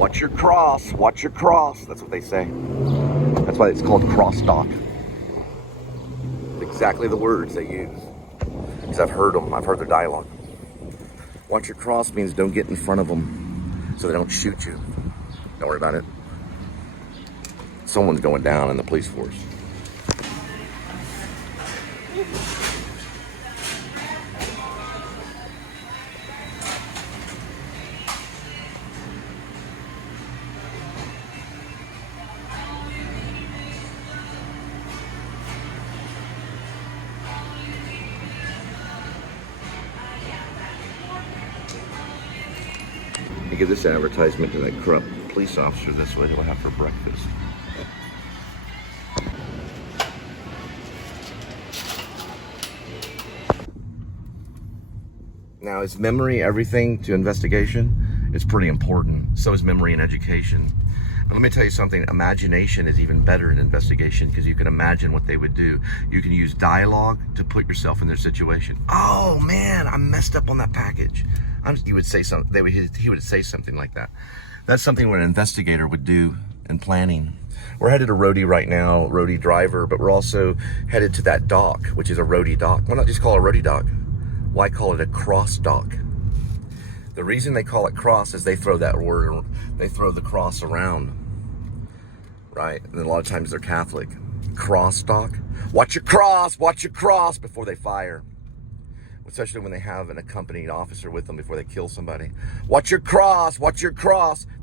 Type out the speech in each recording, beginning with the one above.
Watch your cross, watch your cross. That's what they say. That's why it's called cross talk. Exactly the words they use. Because I've heard them, I've heard their dialogue. Watch your cross means don't get in front of them so they don't shoot you. Don't worry about it. Someone's going down in the police force. I give this advertisement to that corrupt police officer. That's what he'll have for breakfast. Now, is memory everything to investigation? It's pretty important. So is memory in education. But let me tell you something. Imagination is even better in investigation because you can imagine what they would do. You can use dialogue to put yourself in their situation. Oh man, I messed up on that package. He would say something. He would say something like that. That's something what an investigator would do in planning. We're headed to Roadie right now, Roadie driver, but we're also headed to that dock, which is a Roadie dock. Why not just call it a Roadie dock? Why call it a cross dock? The reason they call it cross is they throw that word, they throw the cross around, right? And a lot of times they're Catholic. Cross dock. Watch your cross before they fire. Especially when they have an accompanying officer with them before they kill somebody. Watch your cross.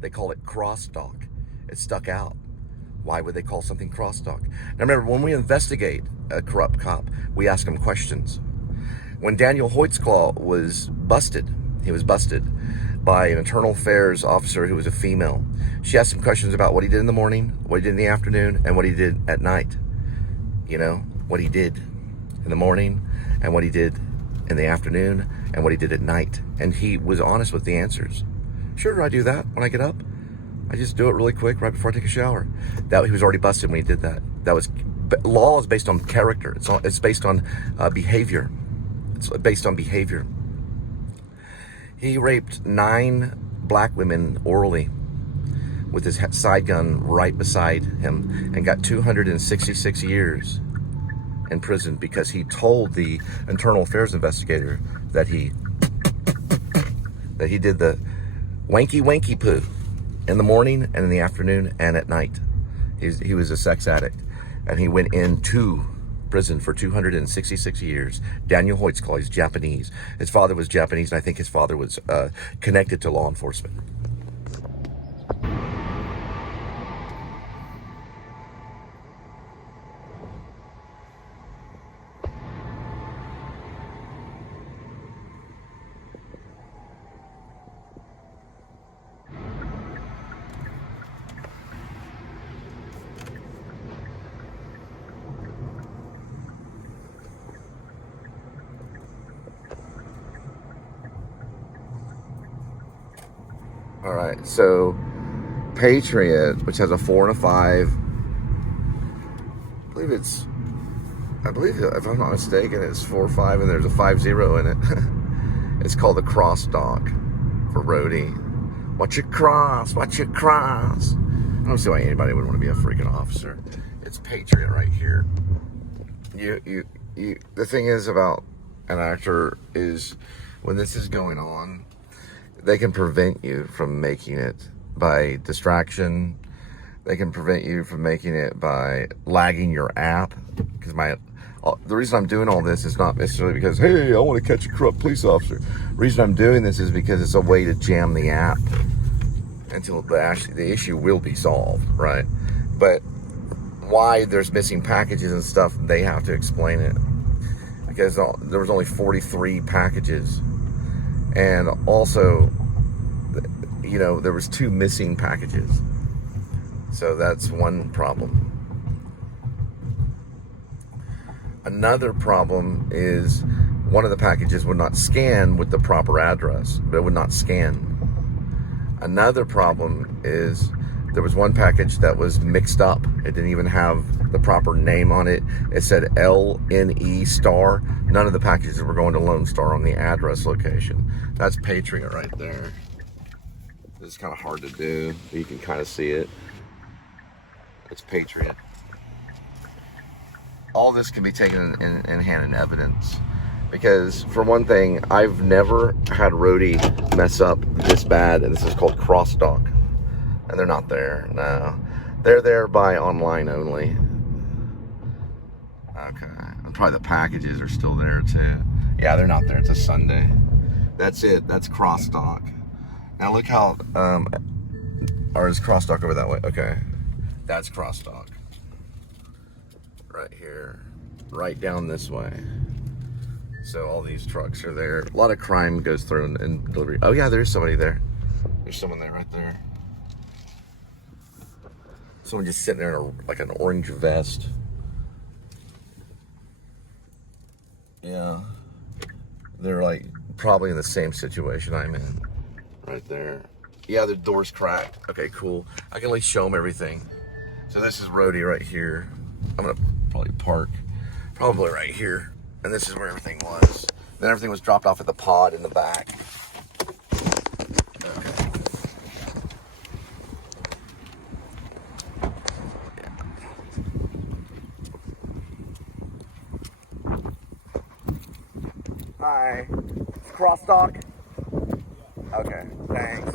They call it cross dock. It's stuck out. Why would they call something cross dock? Now remember, when we investigate a corrupt cop, we ask them questions. When Daniel Hoytzclaw was busted, he was busted by an internal affairs officer who was a female. She asked him questions about what he did in the morning, what he did in the afternoon, and what he did at night. You know, what he did in the morning and what he did in the afternoon and what he did at night. And he was honest with the answers. Sure, I do that when I get up. I just do it really quick right before I take a shower. That he was already busted when he did that. Law is based on character. It's based on behavior. It's based on behavior. He raped 9 black women orally with his side gun right beside him and got 266 years in prison because he told the internal affairs investigator that he did the wanky poo in the morning and in the afternoon and at night. He was a sex addict and he went into prison for 266 years. Daniel Hoytzclaw, he's Japanese. His father was Japanese, and I think his father was connected to law enforcement. All right, so Patriot, which has a 4 and a 5, I believe if I'm not mistaken, it's 4-5 and there's a 5-0 in it. It's called the cross dock for Roadie. Watch your cross. I don't see why anybody would want to be a freaking officer. It's Patriot right here. The thing is about an actor is when this is going on, they can prevent you from making it by distraction. They can prevent you from making it by lagging your app. Because the reason I'm doing all this is not necessarily because, hey, I want to catch a corrupt police officer. The reason I'm doing this is because it's a way to jam the app until the issue will be solved, right? But why there's missing packages and stuff, they have to explain it. Because there was only 43 packages. And also, you know, there was 2 missing packages. So that's one problem. Another problem is one of the packages would not scan with the proper address, but it would not scan. Another problem is there was one package that was mixed up. It didn't even have the proper name on it. It said LNE star. None of the packages were going to Lone Star on the address location. That's Patriot right there. It's kind of hard to do. You can kind of see it. It's Patriot. All this can be taken in hand in evidence. Because, for one thing, I've never had Roadie mess up this bad, and this is called crosstalk. And they're not there, no. They're there by online only. Okay, and probably the packages are still there too. Yeah, they're not there, it's a Sunday. That's it, that's crosstalk. Now look how, or is crosstalk over that way? Okay, that's crosstalk. Right here, right down this way. So all these trucks are there. A lot of crime goes through in delivery. Oh yeah, there's somebody there. There's someone there right there. Someone just sitting there in like an orange vest. Yeah. They're like probably in the same situation I'm in. Right there. Yeah, the door's cracked. Okay, cool. I can at least show them everything. So this is Roadie right here. I'm gonna probably park. Probably right here. And this is where everything was. Then everything was dropped off at the pod in the back. Okay. Hi. Crosstalk? Okay, thanks.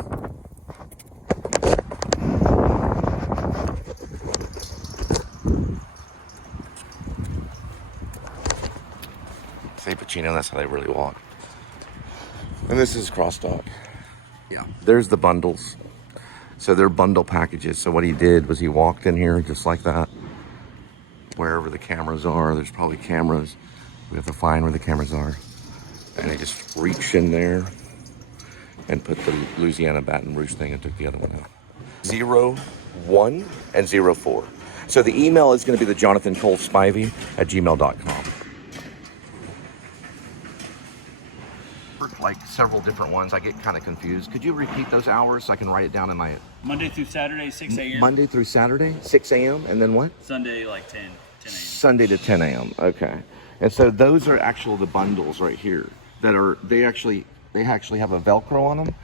Say Pacino, that's how they really walk. And this is crosstalk. Yeah, there's the bundles. So they're bundle packages. So what he did was he walked in here just like that. Wherever the cameras are, there's probably cameras. We have to find where the cameras are. And he just reached in there and put the Louisiana Baton Rouge thing and took the other one out. 01 and 04. So the email is going to be the Jonathan Cole Spivey at gmail.com. Like several different ones, I get kind of confused. Could you repeat those hours so I can write it down in my... Monday through Saturday, 6 a.m. Monday through Saturday, 6 a.m. And then what? Sunday, like 10 a.m. Sunday to 10 a.m. Okay. And so those are actual the bundles right here that are, they actually have a Velcro on them.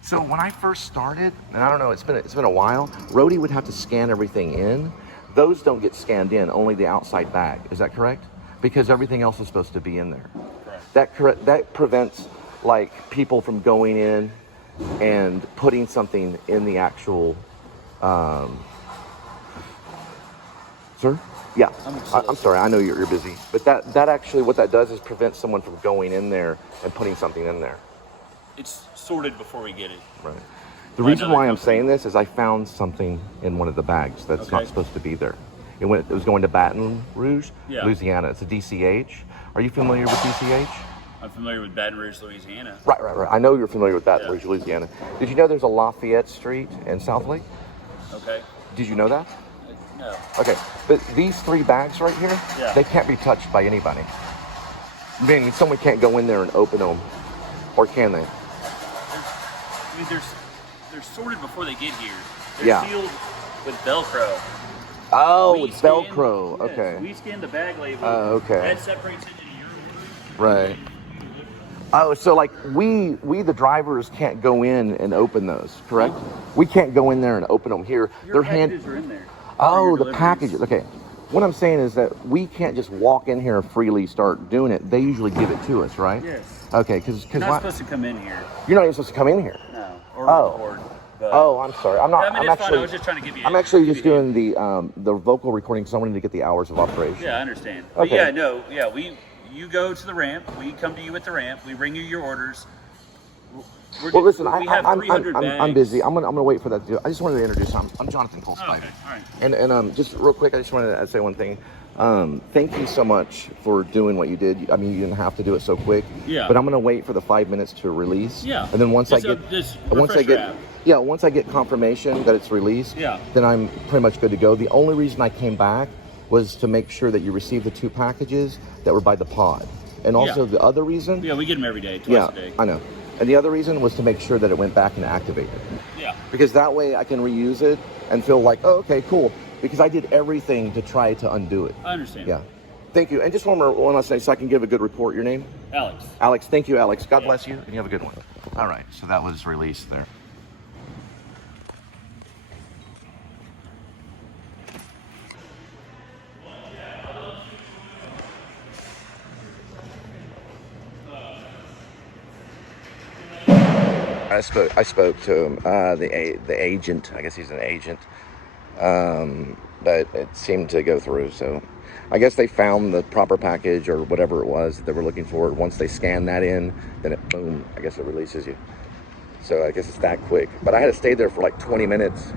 So when I first started, and I don't know, it's been a while, Roadie would have to scan everything in. Those don't get scanned in, only the outside bag. Is that correct? Because everything else is supposed to be in there. Correct. That prevents like people from going in and putting something in the actual, sir? Yeah, I'm sorry, I know you're busy. But that actually, what that does is prevent someone from going in there and putting something in there. It's sorted before we get it. Right. The reason why I'm saying this is I found something in one of the bags that's not supposed to be there. It was going to Baton Rouge, Louisiana. It's a DCH. Are you familiar with DCH? I'm familiar with Baton Rouge, Louisiana. Right. I know you're familiar with Baton Rouge, Louisiana. Did you know there's a Lafayette Street in Southlake? Okay. Did you know that? No. Okay, but these 3 bags right here, they can't be touched by anybody. Meaning someone can't go in there and open them, or can they? They're sorted before they get here. They're sealed with Velcro. Oh, it's Velcro. Yes, okay. We scan the bag label. Okay. That separates it into your order. Right. Oh, so like we the drivers can't go in and open those, correct? We can't go in there and open them here. Your packages are in there. Oh, the packages. Okay. What I'm saying is that we can't just walk in here and freely start doing it. They usually give it to us, right? Yes. Okay, because you're not supposed to come in here. You're not even supposed to come in here. No. Or record. Oh, I'm sorry. I'm not. I mean, I'm it's fine. I was just trying to give you. I'm actually just doing the vocal recording because I wanted to get the hours of operation. Yeah, I understand. But you go to the ramp. We come to you at the ramp. We bring you your orders. Well, listen, I'm busy. I'm gonna wait for that. I just wanted to introduce. I'm Jonathan Cole Spivey. Okay, all right. And just real quick, I just wanted to say one thing. Thank you so much for doing what you did. I mean, you didn't have to do it so quick. Yeah. But I'm gonna wait for the 5 minutes to release. Yeah. And then once I get confirmation that it's released, then I'm pretty much good to go. The only reason I came back was to make sure that you received the 2 packages that were by the pod. And also the other reason. Yeah, we get them every day, twice a day. I know. And the other reason was to make sure that it went back and activated. Yeah. Because that way I can reuse it and feel like, oh, okay, cool. Because I did everything to try to undo it. I understand. Yeah. Thank you. And just one last thing so I can give a good report. Your name? Alex. Alex. Thank you, Alex. God bless you, and you have a good one. All right. So that was released there. I spoke to him, the agent. I guess he's an agent, but it seemed to go through. So I guess they found the proper package or whatever it was that they were looking for. Once they scan that in, then it boom. I guess it releases you. So I guess it's that quick. But I had to stay there for like 20 minutes.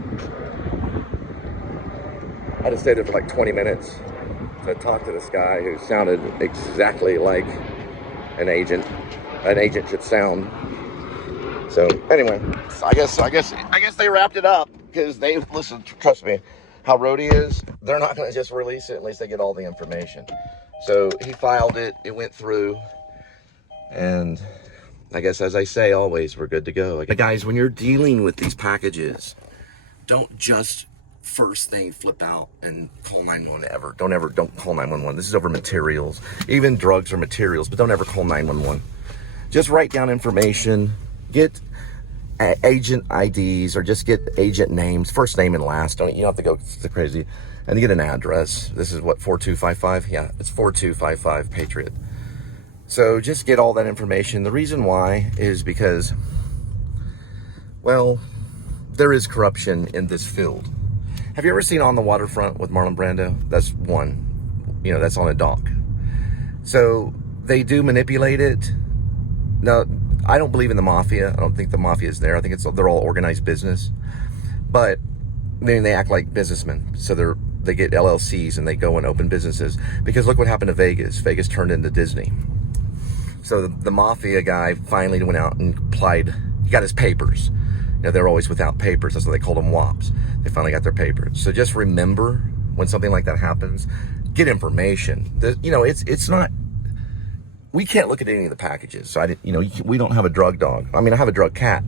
To talk to this guy who sounded exactly like an agent should sound. So anyway, I guess they wrapped it up because they listen. Trust me, how Roadie is, they're not going to just release it unless they get all the information. So he filed it. It went through, and I guess, as I say always, we're good to go. Guys, when you're dealing with these packages, don't just first thing flip out and call 911 ever. Don't call 911. This is over materials. Even drugs are materials, but don't ever call 911. Just write down information, get agent IDs, or just get agent names, first name and last. You don't have to go crazy. And get an address. This is what, 4255? Yeah, it's 4255 Patriot. So just get all that information. The reason why is because, well, there is corruption in this field. Have you ever seen On the Waterfront with Marlon Brando? That's one. That's on a dock. So they do manipulate it. Now, I don't believe in the mafia. I don't think the mafia is there. I think they're all organized business. But then they act like businessmen. So they get LLCs and they go and open businesses. Because look what happened to Vegas. Vegas turned into Disney. So the mafia guy finally went out and he got his papers. They're always without papers. That's why they called them WAPs. They finally got their papers. So just remember, when something like that happens, get information. It's not, we can't look at any of the packages. So we don't have a drug dog. I mean, I have a drug cat,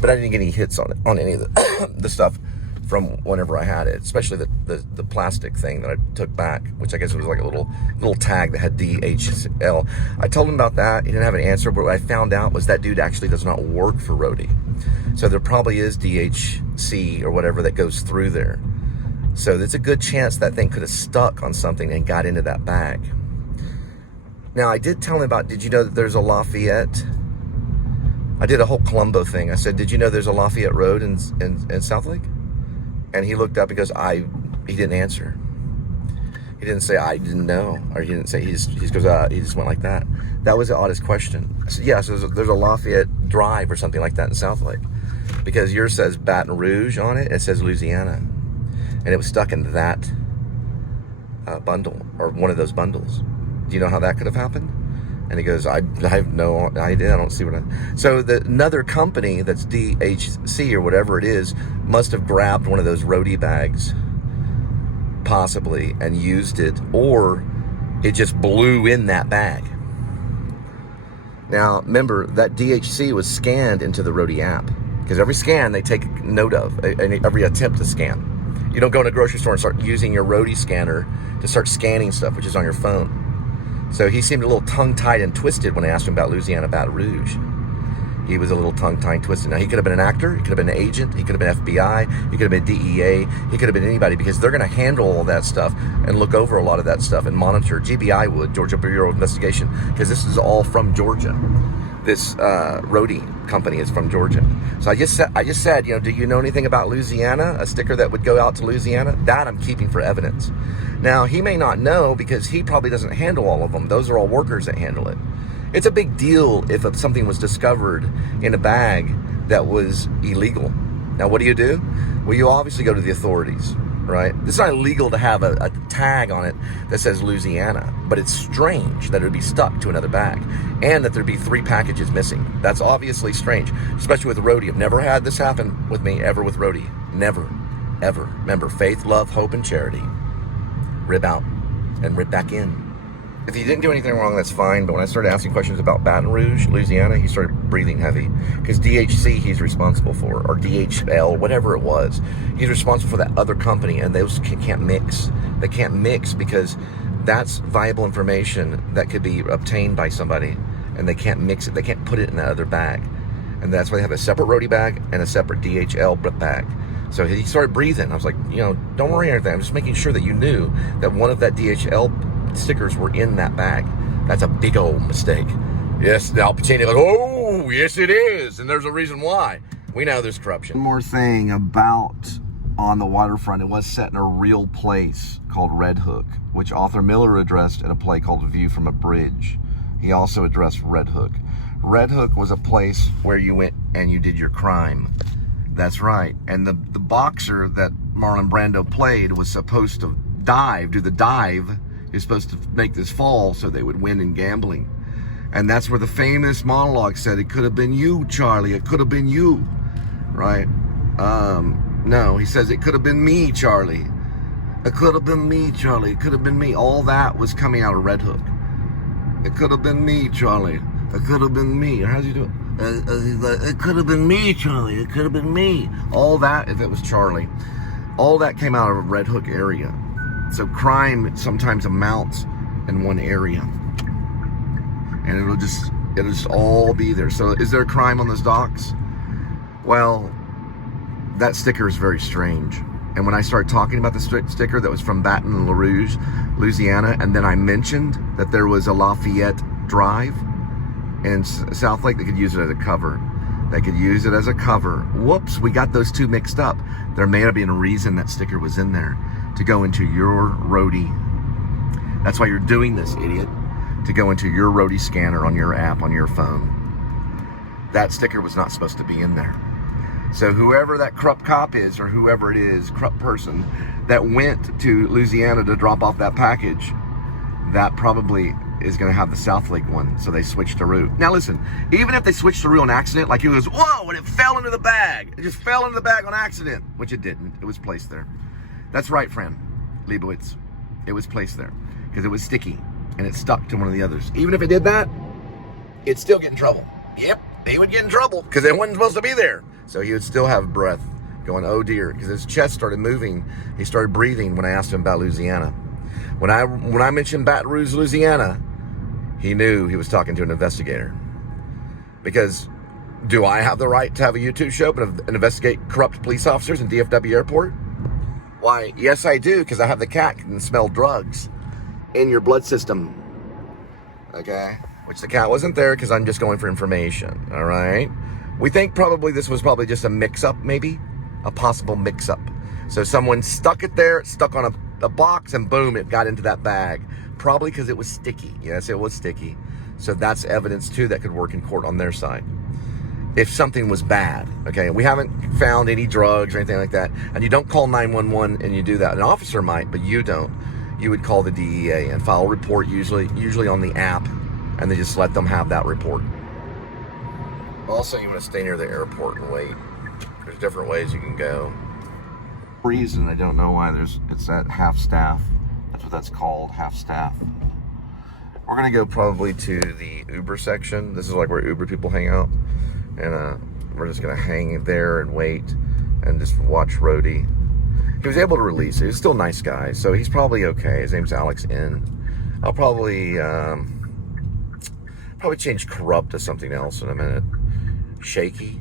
but I didn't get any hits on any of the stuff from whenever I had it, especially the plastic thing that I took back, which I guess was like a little tag that had DHL. I told him about that. He didn't have an answer, but what I found out was that dude actually does not work for Roadie. So there probably is DHC or whatever that goes through there. So there's a good chance that thing could have stuck on something and got into that bag. Now, I did tell him about, did you know that there's a Lafayette? I did a whole Columbo thing. I said, did you know there's a Lafayette Road in Southlake? And he looked up, he goes, he didn't answer. He didn't say, I didn't know. Or he didn't say, he just goes, he just went like that. That was the oddest question. I said, yeah, so there's a Lafayette Drive or something like that in Southlake. Because yours says Baton Rouge on it, it says Louisiana. And it was stuck in that bundle, or one of those bundles. Do you know how that could have happened? And he goes, I have no idea. I don't see what So another company that's DHC or whatever it is must have grabbed one of those Roadie bags, possibly, and used it, or it just blew in that bag. Now, remember, that DHC was scanned into the Roadie app, because every scan they take note of, every attempt to scan. You don't go in a grocery store and start using your Roadie scanner to start scanning stuff, which is on your phone. So he seemed a little tongue-tied and twisted when I asked him about Louisiana Baton Rouge. He was a little tongue-tied and twisted. Now, he could have been an actor. He could have been an agent. He could have been FBI. He could have been DEA. He could have been anybody, because they're going to handle all that stuff and look over a lot of that stuff and monitor. GBI would, Georgia Bureau of Investigation, because this is all from Georgia. This Roadie company is from Georgia. So I just said, do you know anything about Louisiana? A sticker that would go out to Louisiana? That I'm keeping for evidence. Now, he may not know, because he probably doesn't handle all of them. Those are all workers that handle it. It's a big deal if something was discovered in a bag that was illegal. Now, what do? Well, you obviously go to the authorities, right? It's not illegal to have a tag on it that says Louisiana, but it's strange that it would be stuck to another bag and that there'd be 3 packages missing. That's obviously strange, especially with Roadie. I've never had this happen with me ever with Roadie. Never, ever. Remember, faith, love, hope, and charity. Rib out and rib back in. If he didn't do anything wrong, that's fine. But when I started asking questions about Baton Rouge, Louisiana, he started breathing heavy. Because DHC, he's responsible for, or DHL, whatever it was. He's responsible for that other company, and those can't mix. They can't mix because that's viable information that could be obtained by somebody, and they can't mix it. They can't put it in that other bag. And that's why they have a separate Roadie bag and a separate DHL bag. So he started breathing. I was like, don't worry or anything. I'm just making sure that you knew that one of that DHL stickers were in that bag. That's a big old mistake. Yes, Al Pacino goes, oh, Oh, yes it is. And there's a reason why. We know there's corruption. One more thing about on the waterfront, it was set in a real place called Red Hook, which Arthur Miller addressed in a play called View from a Bridge. He also addressed Red Hook. Red Hook was a place where you went and you did your crime. That's right. And the boxer that Marlon Brando played was supposed to do the dive. He was supposed to make this fall so they would win in gambling. And that's where the famous monologue said, "It could have been you, Charlie. It could have been you." Right? No, he says, "It could have been me, Charlie. It could have been me, Charlie. It could have been me." All that was coming out of Red Hook. "It could have been me, Charlie. It could have been me." Or how's he do it? "It could have been me, Charlie. It could have been me." All that, if it was Charlie, all that came out of a Red Hook area. So crime sometimes amounts in one area. And it'll just all be there. So is there a crime on those docks? Well, that sticker is very strange. And when I started talking about the sticker that was from Baton Rouge, Louisiana, and then I mentioned that there was a Lafayette Drive in South Lake, they could use it as a cover. They could use it as a cover. Whoops, we got those two mixed up. There may have been a reason that sticker was in there to go into your Roadie. That's why you're doing this, idiot. To go into your Roadie scanner on your app on your phone. That sticker was not supposed to be in there. So whoever that corrupt cop is, or whoever it is, corrupt person that went to Louisiana to drop off that package, that probably is going to have the South Lake one. So they switched the route. Now listen, even if they switched the route on accident, like it was, whoa, and it fell into the bag. It just fell into the bag on accident, which it didn't. It was placed there. That's right, friend Leibowitz. It was placed there because it was sticky and it stuck to one of the others. Even if it did that, it'd still get in trouble. Yep, he would get in trouble because it wasn't supposed to be there. So he would still have breath going, oh dear, because his chest started moving. He started breathing when I asked him about Louisiana. When I mentioned Baton Rouge, Louisiana, he knew he was talking to an investigator. Because do I have the right to have a YouTube show and investigate corrupt police officers in DFW Airport? Why, yes I do, because I have the cat can smell drugs in your blood system. Okay? Which the cat wasn't there because I'm just going for information. All right? We think probably this was probably just a mix-up, maybe. A possible mix-up. So someone stuck it there, stuck on a box, and boom, it got into that bag. Probably because it was sticky. Yes, it was sticky. So that's evidence, too, that could work in court on their side. If something was bad, okay? We haven't found any drugs or anything like that. And you don't call 911 and you do that. An officer might, but you don't. You would call the DEA and file a report, usually on the app, and they just let them have that report. Also, you want to stay near the airport and wait. There's different ways you can go. For some reason, I don't know why, it's at half staff. That's what that's called, half staff. We're gonna go probably to the Uber section. This is like where Uber people hang out. And we're just gonna hang there and wait and just watch Roadie. He was able to release it. He's still a nice guy, so he's probably okay. His name's Alex N. I'll probably change corrupt to something else in a minute. Shaky?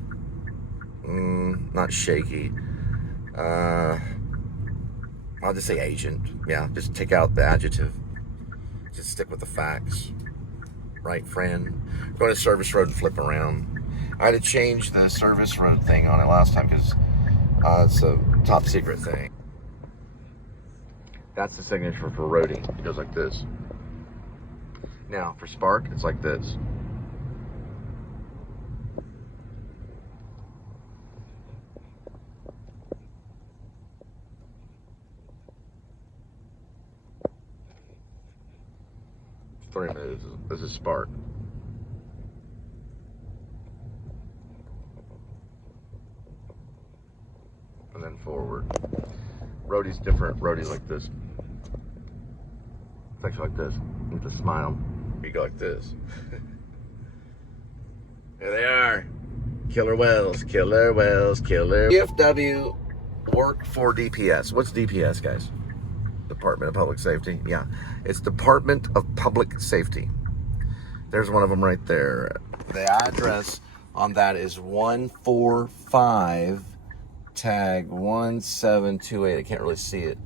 Not shaky. I'll just say agent. Yeah, just take out the adjective. Just stick with the facts. Right, friend? Go to service road and flip around. I had to change the service road thing on it last time because it's a top secret thing. That's the signature for Roadie. It goes like this. Now, for Spark, it's like this. Three moves. This is Spark. And then forward. Roadie's different. Roadie's like this. It's actually like this. With a smile. You go like this. Here they are. Killer whales. Killer whales. Killer. DFW work for DPS. What's DPS, guys? Department of Public Safety. Yeah, it's Department of Public Safety. There's one of them right there. The address on that is 145 tag 1728. I can't really see it.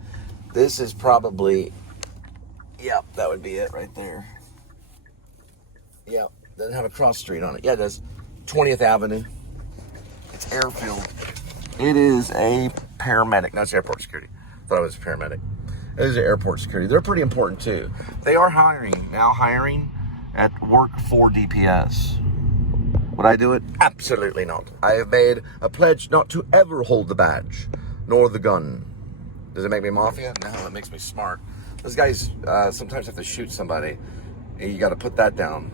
This is probably, yep, that would be it right there. Yep, doesn't have a cross street on it. Yeah, it does. 20th Avenue. It's airfield. It is a paramedic. No, it's airport security. Thought it was a paramedic. It is airport security. They're pretty important too. They are hiring at work for DPS. Would I do it? Absolutely not. I have made a pledge not to ever hold the badge, nor the gun. Does it make me mafia? No, it makes me smart. Those guys sometimes have to shoot somebody. You got to put that down.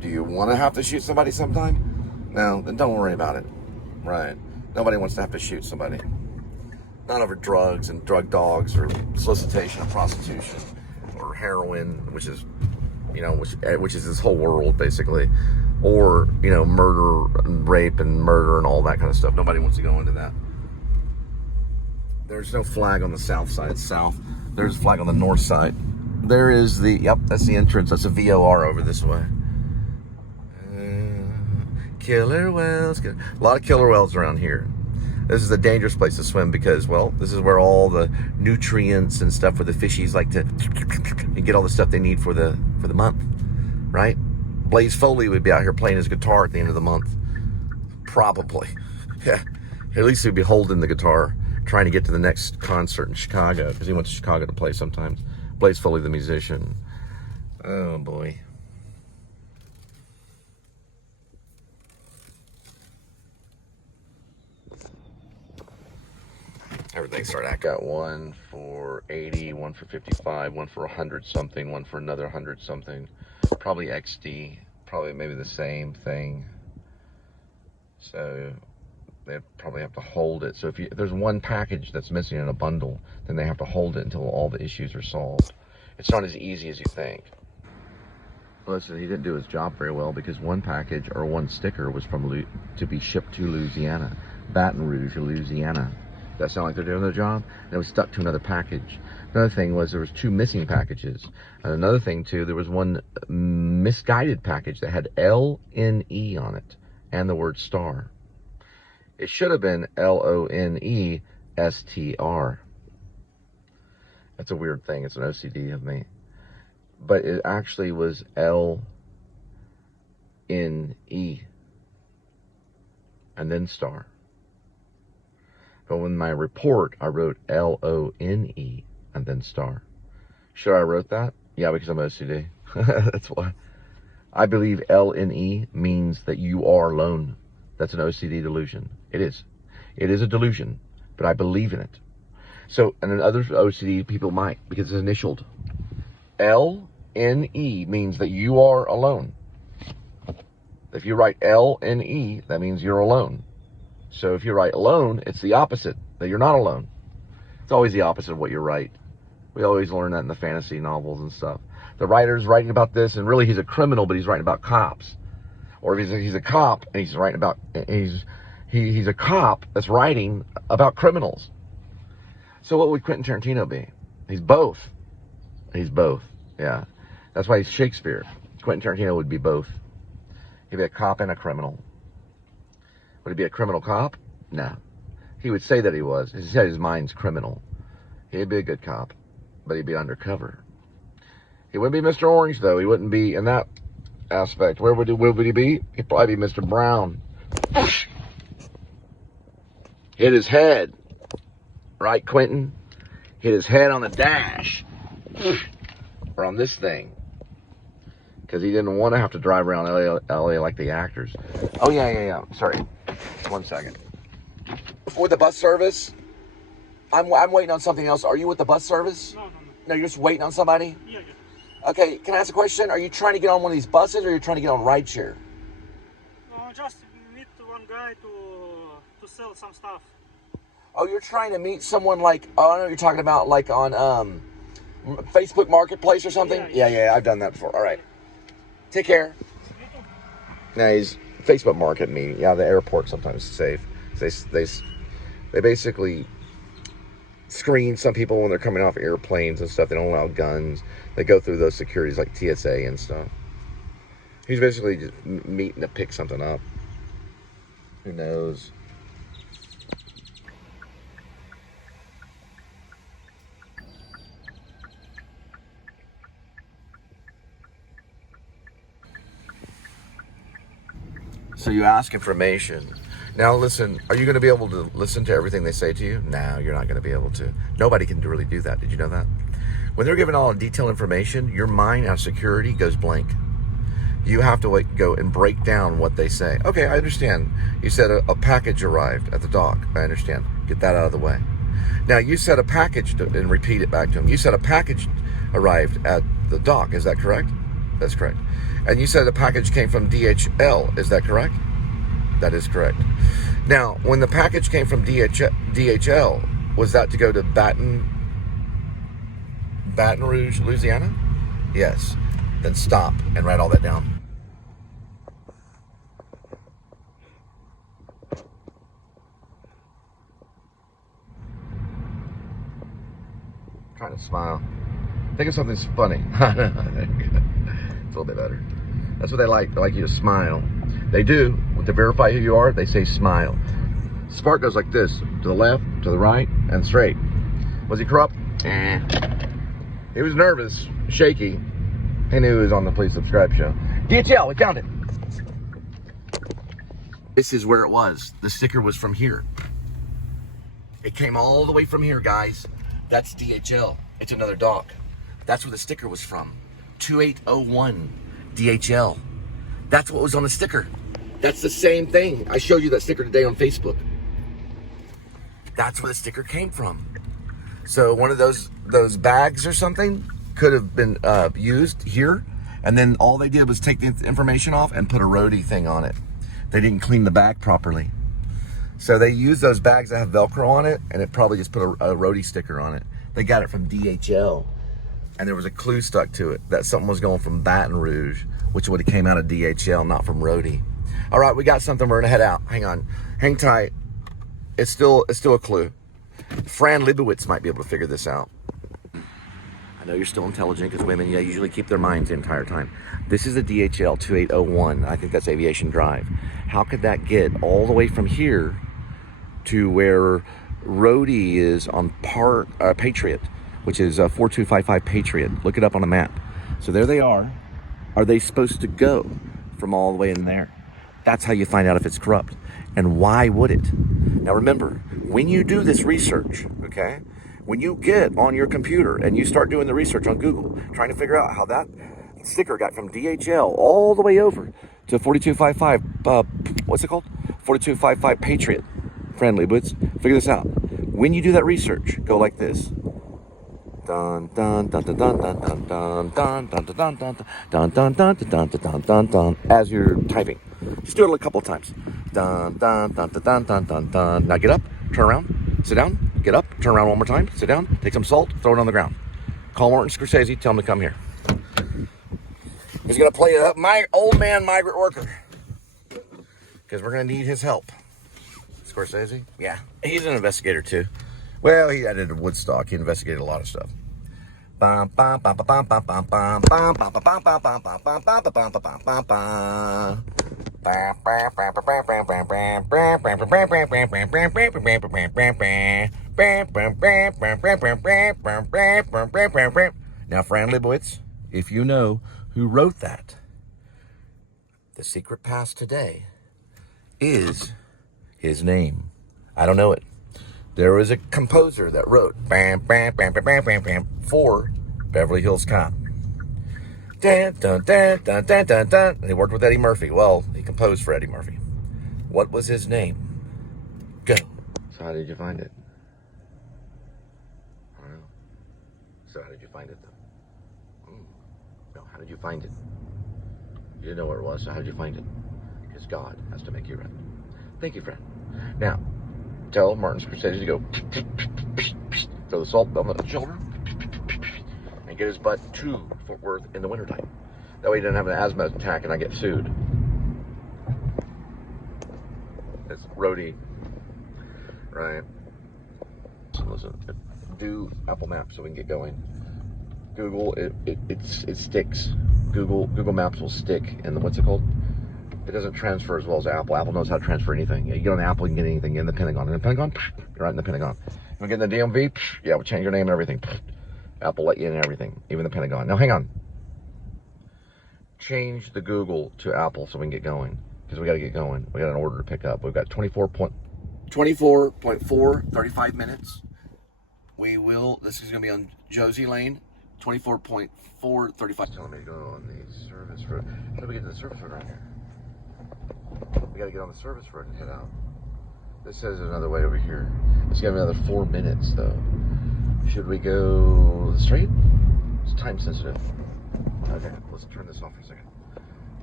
Do you want to have to shoot somebody sometime? No, then don't worry about it. Right. Nobody wants to have to shoot somebody. Not over drugs and drug dogs or solicitation of prostitution or heroin, which is, which is this whole world basically, or, murder and rape and murder and all that kind of stuff. Nobody wants to go into that. There's no flag on the south side. It's south. There's a flag on the north side. There is that's the entrance. That's a VOR over this way. Killer whales. A lot of killer whales around here. This is a dangerous place to swim because, well, this is where all the nutrients and stuff for the fishies like to get all the stuff they need for the month, right? Blaze Foley would be out here playing his guitar at the end of the month. Probably. Yeah. At least he'd be holding the guitar, trying to get to the next concert in Chicago, because he went to Chicago to play sometimes. Blaze Foley, the musician. Oh, boy. Everything started out. Got one for 80, one for 55, one for 100 something, one for another 100 something. Probably XD, probably maybe the same thing. So they probably have to hold it. So if there's one package that's missing in a bundle, then they have to hold it until all the issues are solved. It's not as easy as you think. Listen, he didn't do his job very well because one package or one sticker was to be shipped to Louisiana, Baton Rouge, Louisiana. Does that sound like they're doing their job? And it was stuck to another package. Another thing was there was 2 missing packages. And another thing too, there was one misguided package that had LNE on it and the word star. It should have been LONESTR. That's a weird thing. It's an OCD of me. But it actually was LNE and then star. But in my report, I wrote LONE and then star. Sure, I wrote that? Yeah, because I'm OCD. That's why. I believe LNE means that you are alone. That's an OCD delusion. It is. It is a delusion, but I believe in it. So, and then other OCD people might, because it's initialed. LNE means that you are alone. If you write LNE, that means you're alone. So if you write alone, it's the opposite, that you're not alone. It's always the opposite of what you write. We always learn that in the fantasy novels and stuff. The writer's writing about this, and really he's a criminal, but he's writing about cops. Or if he's a cop, and he's writing about, he's a cop that's writing about criminals. So what would Quentin Tarantino be? He's both. He's both, yeah. That's why he's Shakespeare. Quentin Tarantino would be both. He'd be a cop and a criminal. Would he be a criminal cop? No. He would say that he was. He said his mind's criminal. He'd be a good cop, but he'd be undercover. He wouldn't be Mr. Orange, though. He wouldn't be in that aspect. Where would he be? He'd probably be Mr. Brown. Hit his head. Right, Quentin? Hit his head on the dash. Or on this thing. Because he didn't want to have to drive around LA like the actors. Oh, yeah. Sorry. 1 second. For the bus service? I'm waiting on something else. Are you with the bus service? No. No, you're just waiting on somebody? Yeah. Okay, can I ask a question? Are you trying to get on one of these buses or are you trying to get on rideshare? Just meet one guy to sell some stuff. Oh, you're trying to meet someone like, I know you're talking about like on Facebook Marketplace or something? Yeah, I've done that before. All right. Take care. Now he's Facebook Market me. Yeah, the airport sometimes is safe. They basically screen some people when they're coming off airplanes and stuff. They don't allow guns. They go through those securities like TSA and stuff. He's basically just meeting to pick something up. Who knows? So you ask information. Now listen, are you going to be able to listen to everything they say to you? No, you're not going to be able to. Nobody can really do that. Did you know that? When they're giving all detailed information, your mind out of security goes blank. You have to go and break down what they say. Okay, I understand. You said a package arrived at the dock. I understand. Get that out of the way. Now, you said a package, and repeat it back to him. You said a package arrived at the dock. Is that correct? That's correct. And you said the package came from DHL. Is that correct? That is correct. Now, when the package came from DHL, was that to go to Baton Rouge, Louisiana? Yes. Then stop and write all that down. Trying to smile. Think of something funny. It's a little bit better. That's what they like. They like you to smile. They do. To verify who you are, they say smile. Spark goes like this. To the left, to the right, and straight. Was he corrupt? He was nervous, shaky. He knew he was on the Please Subscribe show. DHL, we found it. This is where it was. The sticker was from here. It came all the way from here, guys. That's DHL. It's another dock. That's where the sticker was from. 2801 DHL. That's what was on the sticker. That's the same thing. I showed you that sticker today on Facebook. That's where the sticker came from. So one of those bags or something could have been used here, and then all they did was take the information off and put a Roadie thing on it. They didn't clean the bag properly. So they used those bags that have Velcro on it, and it probably just put a Roadie sticker on it. They got it from DHL, and there was a clue stuck to it that something was going from Baton Rouge, which would have came out of DHL, not from Roadie. All right, we got something. We're gonna head out. Hang on, hang tight. It's still a clue. Fran Lebowitz might be able to figure this out. I know you're still intelligent because women, usually keep their minds the entire time. This is a DHL 2801. I think that's Aviation Drive. How could that get all the way from here to where Roadie is on Patriot, which is 4255 Patriot? Look it up on a map. So there they are. Are they supposed to go from all the way in there? That's how you find out if it's corrupt. And why would it? Now remember, when you do this research, okay, when you get on your computer and you start doing the research on Google, trying to figure out how that sticker got from DHL all the way over to 4255, what's it called? 4255 Patriot, Friendly Boots, figure this out. When you do that research, go like this. Dun dun dun dun dun dun dun dun dun dun dun dun dun dun dun dun dun dun dun as you're typing. Just do it a couple of times. Dun dun dun dun dun dun dun dun. Now get up, turn around, sit down, get up, turn around one more time, sit down, take some salt, throw it on the ground. Call Martin Scorsese, tell him to come here. He's gonna play my old man migrant worker. Because we're gonna need his help. Scorsese? Yeah. He's an investigator too. Well, he edited Woodstock. He investigated a lot of stuff. Now, Fran Lebowitz, if you know who wrote that, the secret past today is his name. I don't know it. There was a composer that wrote bam, bam, bam, bam, bam, bam, bam, for Beverly Hills Cop. Dun, dun, dun, dun, dun, dun, dun. And he worked with Eddie Murphy. Well, he composed for Eddie Murphy. What was his name? Go. So how did you find it? I don't know. So how did you find it, though? No, how did you find it? You didn't know where it was, so how did you find it? Because God has to make you right. Thank you, friend. Now, tell Martin Scorsese to go throw the salt on the shoulder and get his butt to Fort Worth in the wintertime. That way he doesn't have an asthma attack and I get sued. It's Roadie. Right. So listen, do Apple Maps so we can get going. Google, it sticks. Google Maps will stick in the, what's it called? It doesn't transfer as well as Apple. Apple knows how to transfer anything. You get on the Apple, you can get anything. In the Pentagon. In the Pentagon, you're right in the Pentagon. You want to get in the DMV? Yeah, we'll change your name and everything. Apple let you in everything, even the Pentagon. Now, hang on. Change the Google to Apple so we can get going. because we got to get going. We got an order to pick up. We've got 24.435 minutes. This is going to be on Josie Lane, 24.435. Telling me to go on the service road. How do we get to the service road right here? We got to get on the service road and head out. This says another way over here. It's going to be another 4 minutes, though. Should we go straight? It's time sensitive. Okay, let's turn this off for a second.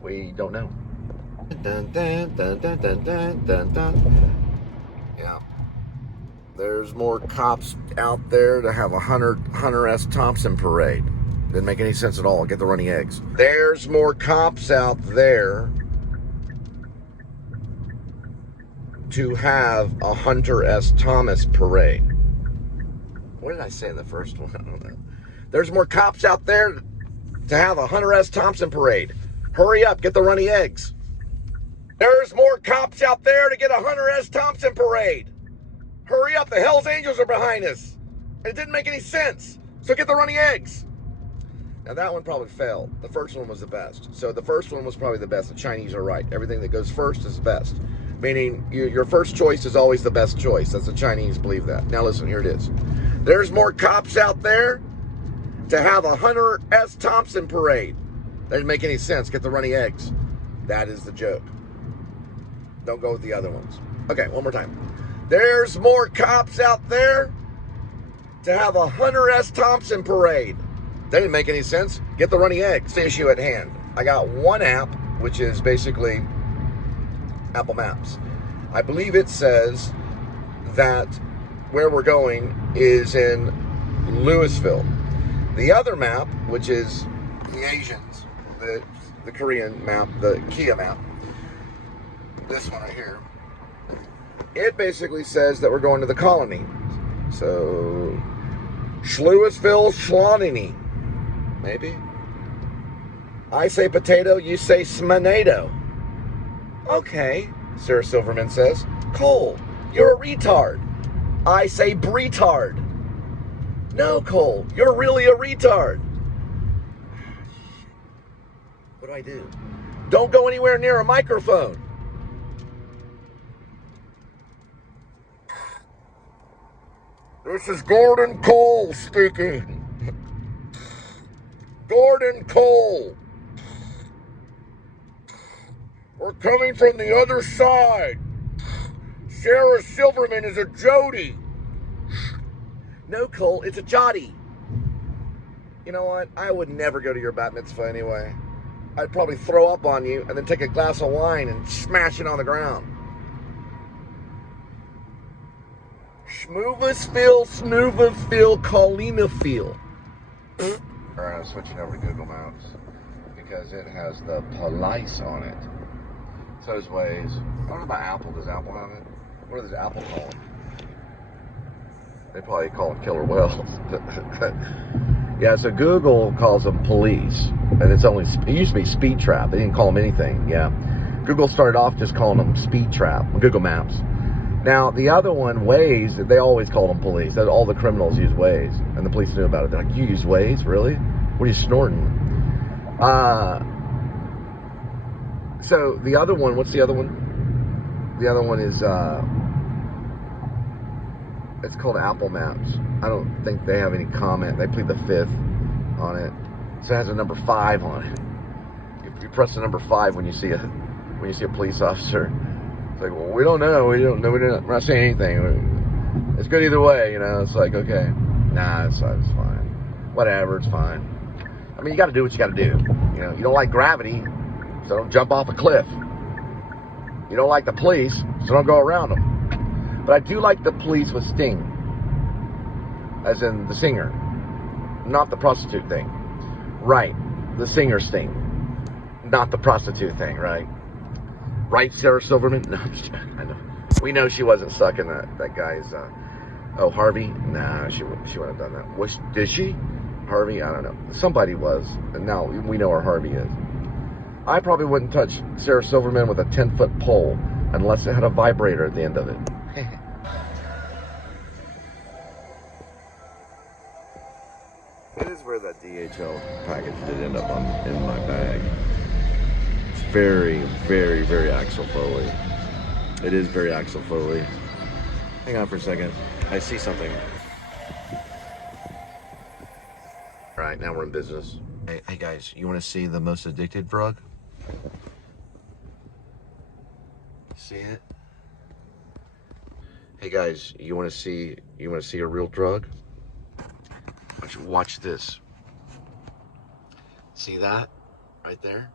We don't know. Dun, dun, dun, dun, dun, dun, dun, dun. Yeah. There's more cops out there to have a Hunter S. Thompson parade. Didn't make any sense at all. Get the runny eggs. There's more cops out there to have a Hunter S. Thomas parade. What did I say in the first one? I don't know. There's more cops out there to have a Hunter S. Thompson parade. Hurry up, get the runny eggs. There's more cops out there to get a Hunter S. Thompson parade. Hurry up, the Hells Angels are behind us. It didn't make any sense, so get the runny eggs. Now that one probably failed. The first one was the best. So the first one was probably the best. The Chinese are right. Everything that goes first is best. Meaning your first choice is always the best choice. That's the Chinese believe that. Now listen, here it is. There's more cops out there to have a Hunter S. Thompson parade. That didn't make any sense. Get the runny eggs. That is the joke. Don't go with the other ones. Okay, one more time. There's more cops out there to have a Hunter S. Thompson parade. That didn't make any sense. Get the runny eggs. The issue at hand. I got one app, which is basically Apple Maps. I believe it says that where we're going is in Louisville. The other map, which is the Asians, the Korean map, the Kia map, this one right here, it basically says that we're going to the colony. So, Louisville, Schloniny, maybe? I say potato, you say smanado. Okay, Sarah Silverman says. Cole, you're a retard. I say bretard. No, Cole, you're really a retard. What do I do? Don't go anywhere near a microphone. This is Gordon Cole speaking. Gordon Cole. We're coming from the other side. Sarah Silverman is a Jody. No, Cole, it's a Jotty. You know what? I would never go to your bat mitzvah anyway. I'd probably throw up on you and then take a glass of wine and smash it on the ground. Schmoovasville, Snoovaville, Collinaville. Alright, I'm switching over to Google Maps because it has the police on it. So is Waze. I don't know about Apple. Does Apple have it? What does Apple call them? They probably call them killer whales. Yeah, so Google calls them police. And it used to be speed trap. They didn't call them anything. Yeah. Google started off just calling them speed trap. Google Maps. Now, the other one, Waze, they always called them police. All the criminals use Waze. And the police knew about it. They're like, you use Waze? Really? What are you snorting? So, the other one, what's the other one? The other one is, it's called Apple Maps. I don't think they have any comment. They plead the fifth on it. So it has a number 5 on it. If you press the number 5 when you see a police officer, it's like, well, we don't know. We're not saying anything. It's good either way, you know. It's like, okay, nah, it's fine. Whatever, it's fine. I mean, you got to do what you got to do. You know, you don't like gravity, so don't jump off a cliff. You don't like the police, so don't go around them. But I do like the police with Sting, as in the singer, not the prostitute thing. Right, the singer Sting, not the prostitute thing, right? Right, Sarah Silverman? No, I'm just joking. I know. We know she wasn't sucking that guy's, Harvey? Nah, she wouldn't have done that. Did she? Harvey? I don't know. Somebody was. And now we know where Harvey is. I probably wouldn't touch Sarah Silverman with a 10-foot pole unless it had a vibrator at the end of it. It is where that DHL package did end up in my bag. very, very, very Axel Foley. It is very Axel Foley. Hang on for a second. I see something. All right, now we're in business. Hey guys, you want to see the most addictive drug? See it? Hey guys, you want to see a real drug? Watch this. See that right there?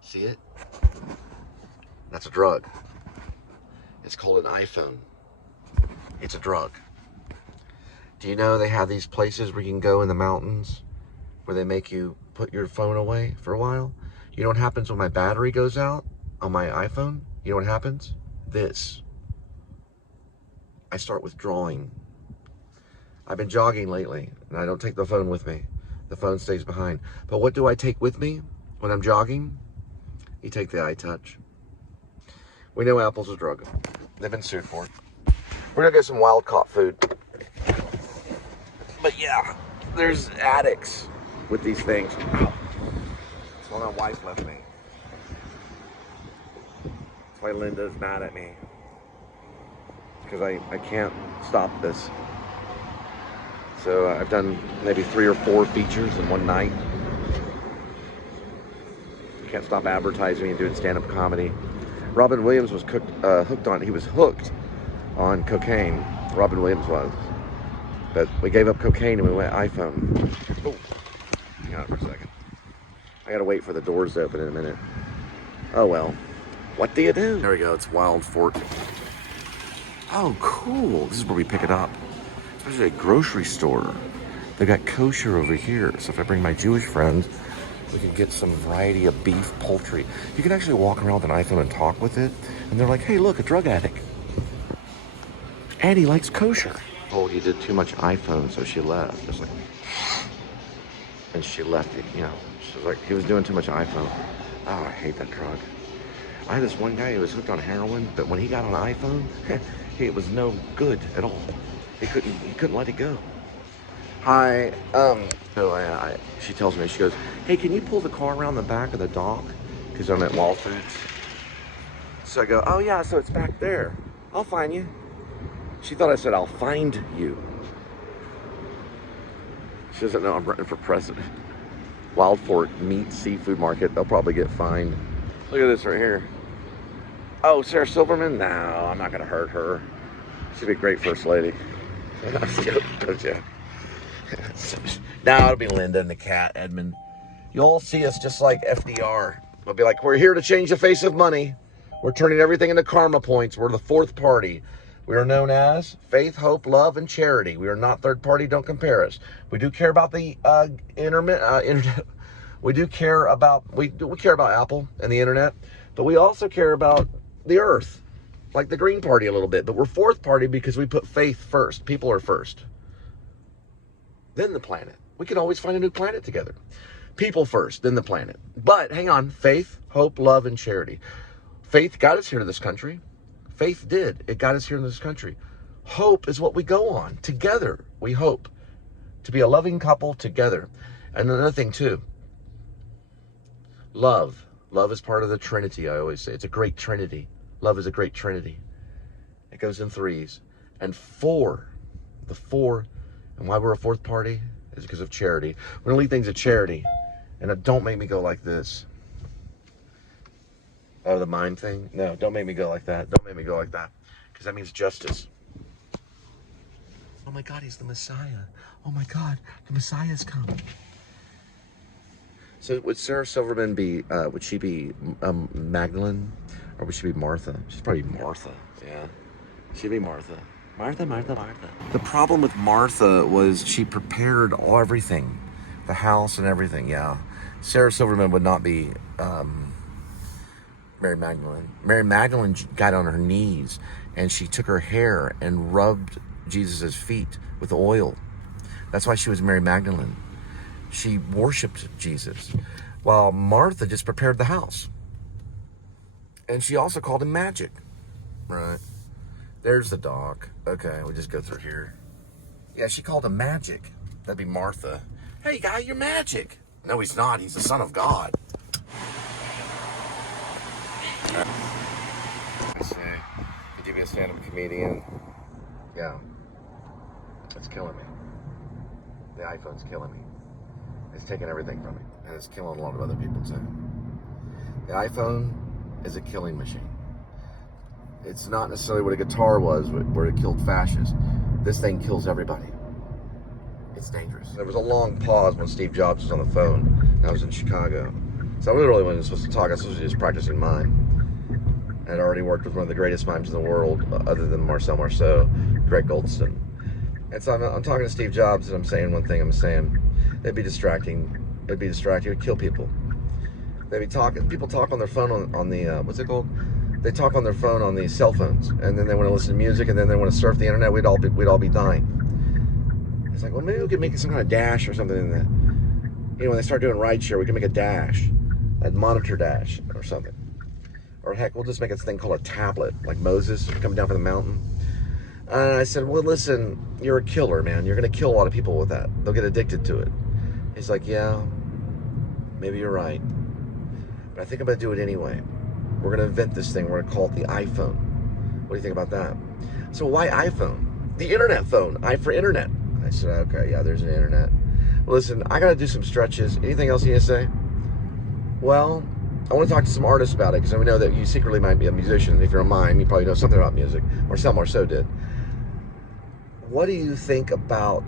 See it? That's a drug. It's called an iPhone. It's a drug. Do you know they have these places where you can go in the mountains where they make you put your phone away for a while? You know what happens when my battery goes out on my iPhone? You know what happens? This. I start withdrawing. I've been jogging lately, and I don't take the phone with me. The phone stays behind. But what do I take with me when I'm jogging? You take the iTouch. We know Apple's a drug. They've been sued for it. We're gonna get some wild caught food. But yeah, there's addicts with these things. That's why my wife left me. That's why Linda's mad at me. Because I can't stop this. So I've done maybe 3 or 4 features in one night. Can't stop advertising and doing stand-up comedy. Robin Williams was he was hooked on cocaine. Robin Williams was. But we gave up cocaine and we went iPhone. Oh, hang on for a second. I gotta wait for the doors to open in a minute. Oh well. What do you do? There we go, it's Wild Fork. Oh, cool. This is where we pick it up. There's a grocery store. They got kosher over here. So if I bring my Jewish friends, we can get some variety of beef, poultry. You can actually walk around with an iPhone and talk with it. And they're like, hey, look, a drug addict. And he likes kosher. Oh, he did too much iPhone, so she left. Just like, and she left it, you know. She was like, he was doing too much iPhone. Oh, I hate that drug. I had this one guy who was hooked on heroin, but when he got on iPhone, it was no good at all. He couldn't let it go. Hi, so she tells me, she goes, hey, can you pull the car around the back of the dock? Because I'm at Wall Foods. So I go, oh yeah, so it's back there. I'll find you. She thought I said, I'll find you. She doesn't know I'm running for president. Wild Fork Meat Seafood Market, they'll probably get fined. Look at this right here. Oh, Sarah Silverman? No, I'm not gonna hurt her. She'd be a great first lady. No, it'll be Linda and the cat, Edmund. You'll see us just like FDR. We'll be like, we're here to change the face of money. We're turning everything into karma points. We're the fourth party. We are known as faith, hope, love, and charity. We are not third party. Don't compare us. We do care about the internet. We do care about we care about Apple and the internet, but we also care about the earth, like the Green Party a little bit. But we're fourth party because we put faith first. People are first. Then the planet. We can always find a new planet together. People first, then the planet. But hang on, faith, hope, love, and charity. Faith got us here to this country. Faith did. It got us here in this country. Hope is what we go on. Together, we hope to be a loving couple together. And another thing too, love. Love is part of the Trinity, I always say. It's a great Trinity. Love is a great Trinity. It goes in threes. And four, the four, and why we're a fourth party is because of charity. We're gonna leave things at charity. And don't make me go like this. Oh, the mime thing? No, don't make me go like that. Don't make me go like that. Because that means justice. Oh my God, he's the Messiah. Oh my God, the Messiah's come. So would Sarah Silverman be, would she be Magdalene? Or would she be Martha? She's probably Martha, yeah. She'd be Martha. Martha, Martha, Martha. The problem with Martha was she prepared everything. The house and everything, yeah. Sarah Silverman would not be Mary Magdalene. Mary Magdalene got on her knees and she took her hair and rubbed Jesus' feet with oil. That's why she was Mary Magdalene. She worshiped Jesus, while Martha just prepared the house. And she also called him magic. Right. There's the dog. Okay, we'll just go through here. Yeah, she called him magic. That'd be Martha. Hey, guy, you're magic. No, he's not. He's the son of God. stand-up comedian. Yeah. It's killing me. The iPhone's killing me. It's taking everything from me. And it's killing a lot of other people too. The iPhone is a killing machine. It's not necessarily what a guitar was, where it killed fascists. This thing kills everybody. It's dangerous. There was a long pause when Steve Jobs was on the phone. I was in Chicago. So I really wasn't supposed to talk. I was supposed to just practicing mime. I'd already worked with one of the greatest mimes in the world, other than Marcel Marceau, Greg Goldston. And so I'm talking to Steve Jobs, and I'm saying one thing. I'm saying, it'd be distracting. It'd be distracting. It would kill people. They'd be talking. People talk on their phone on the, what's it called? They talk on their phone on the cell phones, and then they want to listen to music, and then they want to surf the internet. We'd all be dying. It's like, well, maybe we could make some kind of dash or something in that. You know, when they start doing rideshare, we can make a dash, a monitor dash or something. Or heck, we'll just make this thing called a tablet, like Moses coming down from the mountain. And I said, well, listen, you're a killer, man. You're going to kill a lot of people with that. They'll get addicted to it. He's like, yeah, maybe you're right. But I think I'm going to do it anyway. We're going to invent this thing. We're going to call it the iPhone. What do you think about that? So why iPhone? The internet phone. I for internet. I said, okay, yeah, there's an internet. Well, listen, I got to do some stretches. Anything else you need to say? Well, I want to talk to some artists about it, because I know that you secretly might be a musician. And if you're a mime, you probably know something about music. Marcel Marceau did. What do you think about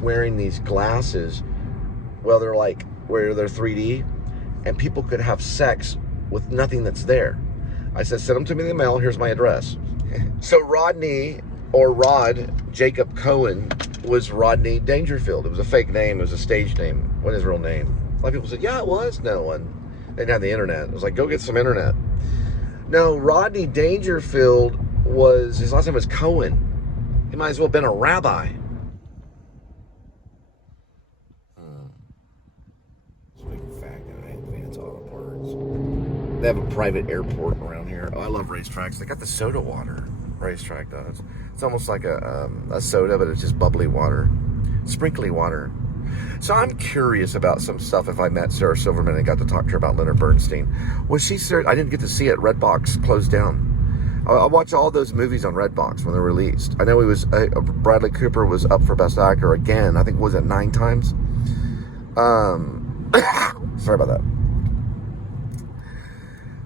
wearing these glasses? Well, they're like, where they're 3D, and people could have sex with nothing that's there. I said, send them to me in the mail. Here's my address. So Rodney, or Rod Jacob Cohen, was Rodney Dangerfield. It was a fake name. It was a stage name. What is his real name? A lot of people said, yeah, it was. No one. They didn't have the internet. It was like, go get some internet. No, Rodney Dangerfield was, his last name was Cohen. He might as well have been a rabbi. They have a private airport around here. Oh, I love racetracks. They got the soda water. Racetrack does. It's almost like a soda, but it's just bubbly water, sprinkly water. So I'm curious about some stuff. If I met Sarah Silverman and got to talk to her about Leonard Bernstein, was she? I didn't get to see it. Redbox closed down. I watched all those movies on Redbox when they're released. I know he was Bradley Cooper was up for Best Actor again. I think, was it 9 times? Sorry about that.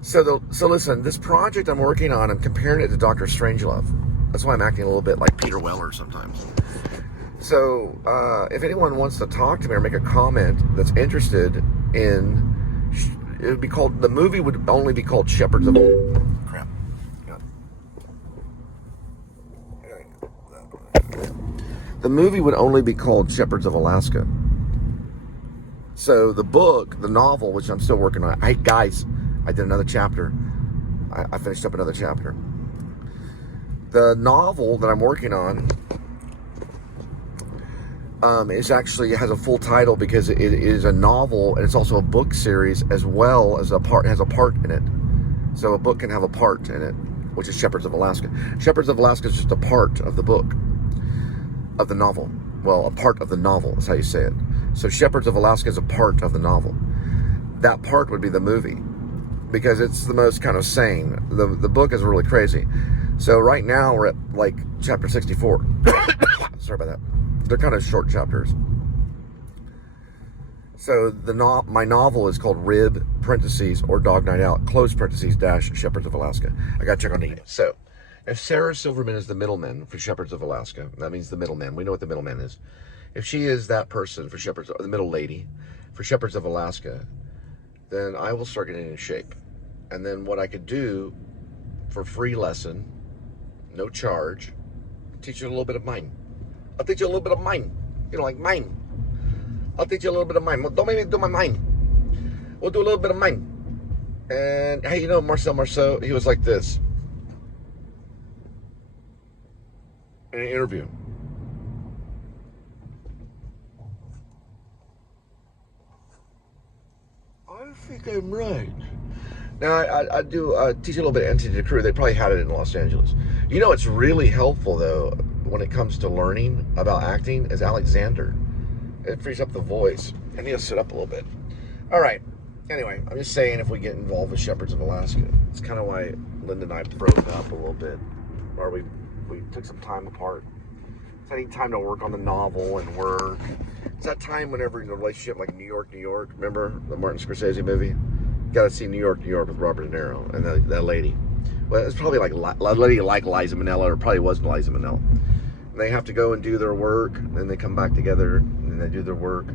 So listen, this project I'm working on, I'm comparing it to Dr. Strangelove. That's why I'm acting a little bit like Peter Weller sometimes. So if anyone wants to talk to me or make a comment that's interested in, it would be called, the movie would only be called Shepherds of... Crap. The movie would only be called Shepherds of Alaska. So the book, the novel, which I'm still working on, guys, I did another chapter. I finished up another chapter. The novel that I'm working on is actually has a full title, because it is a novel and it's also a book series, as well as has a part in it. So a book can have a part in it, which is Shepherds of Alaska. Shepherds of Alaska is just a part of the book, of the novel. Well, a part of the novel is how you say it. So Shepherds of Alaska is a part of the novel. That part would be the movie, because it's the most kind of sane. The book is really crazy. So right now we're at like chapter 64. Sorry about that. They're kind of short chapters. So my novel is called Rib, parentheses, or Dog Night Out, close parentheses, dash, Shepherds of Alaska. I got to check on the... So if Sarah Silverman is the middleman for Shepherds of Alaska, that means the middleman. We know what the middleman is. If she is that person for Shepherds, or the middle lady for Shepherds of Alaska, then I will start getting in shape. And then what I could do for free lesson, no charge, teach you a little bit of mime. I'll teach you a little bit of mime. You know, like mime. I'll teach you a little bit of mime. Don't make me do my mime. We'll do a little bit of mime. And hey, you know Marcel Marceau? He was like this in an interview. I think I'm right. Now, I do teach a little bit of Entity to Crew. They probably had it in Los Angeles. You know, it's really helpful, though, when it comes to learning about acting, is Alexander. It frees up the voice. I need to sit up a little bit. All right. Anyway, I'm just saying, if we get involved with Shepherds of Alaska, it's kind of why Linda and I broke up a little bit. where we took some time apart. It's any time to work on the novel and work. It's that time whenever in a relationship like New York, New York. Remember the Martin Scorsese movie? You got to see New York, New York with Robert De Niro and that lady. Well, it's probably like a lady like Liza Minnelli, or probably wasn't Liza Minnelli. And they have to go and do their work, and then they come back together and they do their work.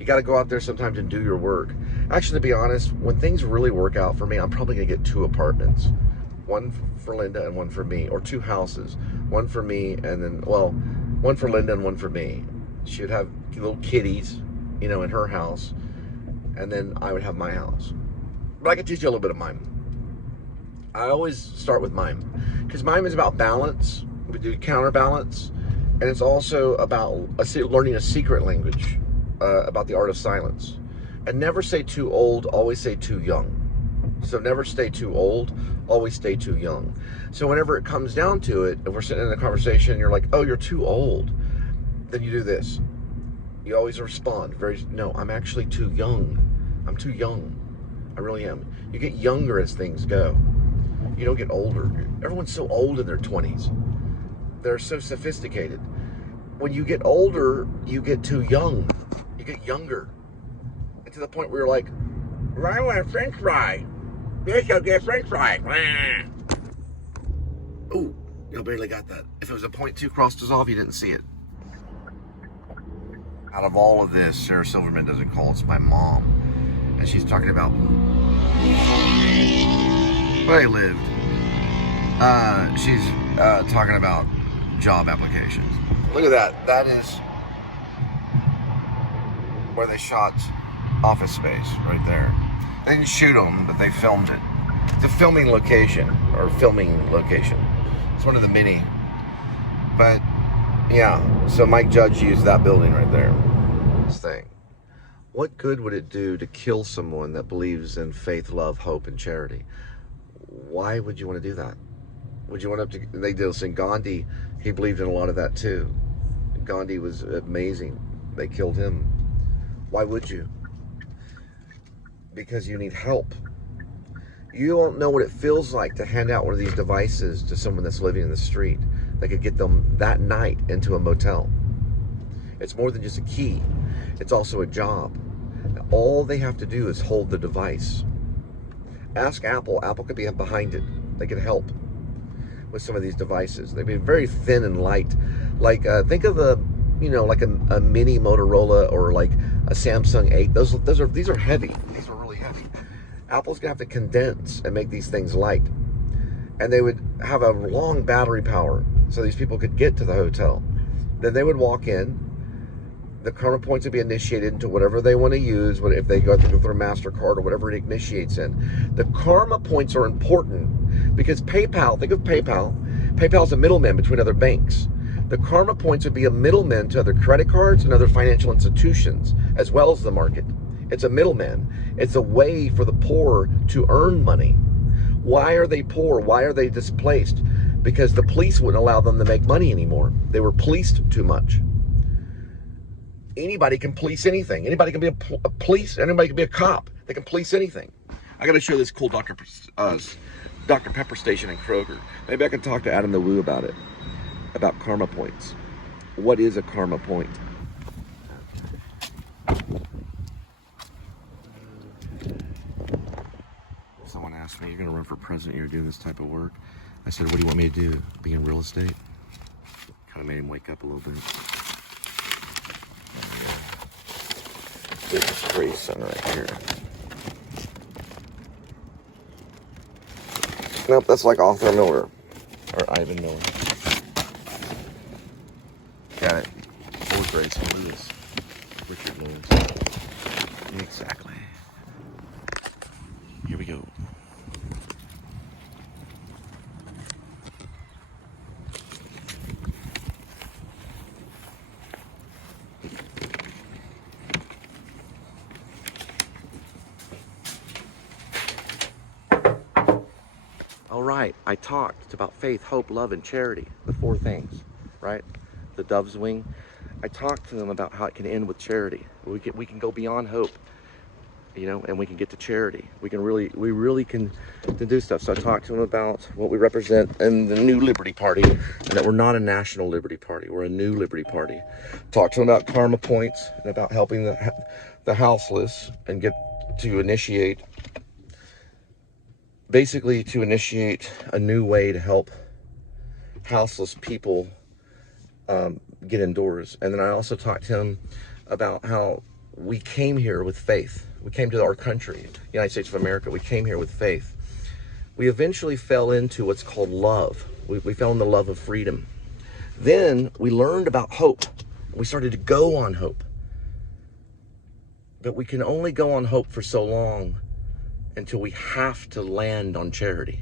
You got to go out there sometimes and do your work. Actually, to be honest, when things really work out for me, I'm probably going to get 2 apartments. One for Linda and one for me, or 2 houses. One for me and then, well, one for Linda and one for me. She would have little kitties, you know, in her house, and then I would have my house. But I can teach you a little bit of mime. I always start with mime, because mime is about balance. We do counterbalance, and it's also about learning a secret language, about the art of silence. And never say too old, always say too young. So never stay too old, always stay too young. So whenever it comes down to it, if we're sitting in a conversation and you're like, oh, you're too old, then you do this. You always respond no, I'm actually too young. I'm too young. I really am. You get younger as things go. You don't get older. Everyone's so old in their 20s. They're so sophisticated. When you get older, you get too young. You get younger. And to the point where you're like, I want a French fry. Yes, I'll get a French fry. Ooh, you barely got that. If it was a 0.2 crossed us off, you didn't see it. Out of all of this, Sarah Silverman doesn't call. It's my mom. And she's talking about where I lived. She's talking about job applications. Look at that. That is where they shot Office Space, right there. They didn't shoot them, but they filmed it. It's a filming location. It's one of the many. But, yeah, so Mike Judge used that building right there. This thing. What good would it do to kill someone that believes in faith, love, hope, and charity? Why would you want to do that? Would you want to, they did this in Gandhi, he believed in a lot of that too. Gandhi was amazing. They killed him. Why would you? Because you need help. You don't know what it feels like to hand out one of these devices to someone that's living in the street that could get them that night into a motel. It's more than just a key. It's also a job. All they have to do is hold the device. Ask Apple. Apple could be behind it. They could help with some of these devices. They'd be very thin and light. Like, think of like a mini Motorola or like a Samsung 8. These are heavy. These are really heavy. Apple's gonna have to condense and make these things light. And they would have a long battery power so these people could get to the hotel. Then they would walk in. The karma points would be initiated into whatever they want to use, if they go through their MasterCard or whatever it initiates in. The karma points are important because PayPal, think of PayPal. PayPal is a middleman between other banks. The karma points would be a middleman to other credit cards and other financial institutions, as well as the market. It's a middleman. It's a way for the poor to earn money. Why are they poor? Why are they displaced? Because the police wouldn't allow them to make money anymore. They were policed too much. Anybody can police anything. Anybody can be a police. Anybody can be a cop. They can police anything. I got to show this cool Dr. Pepper station in Kroger. Maybe I can talk to Adam the Woo about it, about karma points. What is a karma point? Someone asked me, you're going to run for president, you're doing this type of work. I said, what do you want me to do? Be in real estate? Kind of made him wake up a little bit. There's a spray sun right here. Nope, that's like Arthur Miller. Or Ivan Miller. Got it. Fourth grade, so Lewis. Richard Lewis. Exactly. Here we go. All right, I talked about faith, hope, love, and charity, the 4 things, right? The dove's wing. I talked to them about how it can end with charity. We can go beyond hope. you know, and we can get to charity. We really can do stuff. So I talked to him about what we represent in the New Liberty Party, and that we're not a national Liberty Party, we're a New Liberty Party. Talked to him about karma points and about helping the houseless and get to initiate, basically to initiate a new way to help houseless people get indoors. And then I also talked to him about how we came here with faith. We came to our country, United States of America. We came here with faith. We eventually fell into what's called love. We fell in the love of freedom. Then we learned about hope. We started to go on hope. But we can only go on hope for so long until we have to land on charity.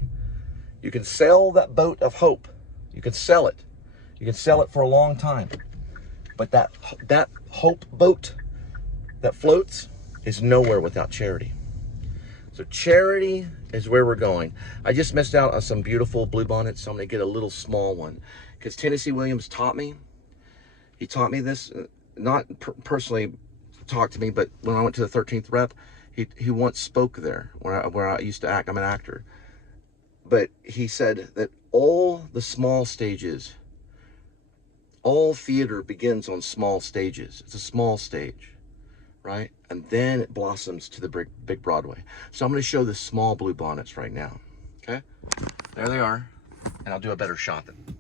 You can sail that boat of hope. You can sell it. You can sell it for a long time. But that hope boat that floats is nowhere without charity. So charity is where we're going. I just missed out on some beautiful bluebonnets, so I'm gonna get a little small one. Because Tennessee Williams taught me. He taught me this, not personally talked to me, but when I went to the 13th rep, he once spoke there where I used to act. I'm an actor. But he said that all the small stages, all theater begins on small stages. It's a small stage, right? And then it blossoms to the big Broadway. So I'm going to show the small blue bonnets right now. Okay, there they are, and I'll do a better shot than.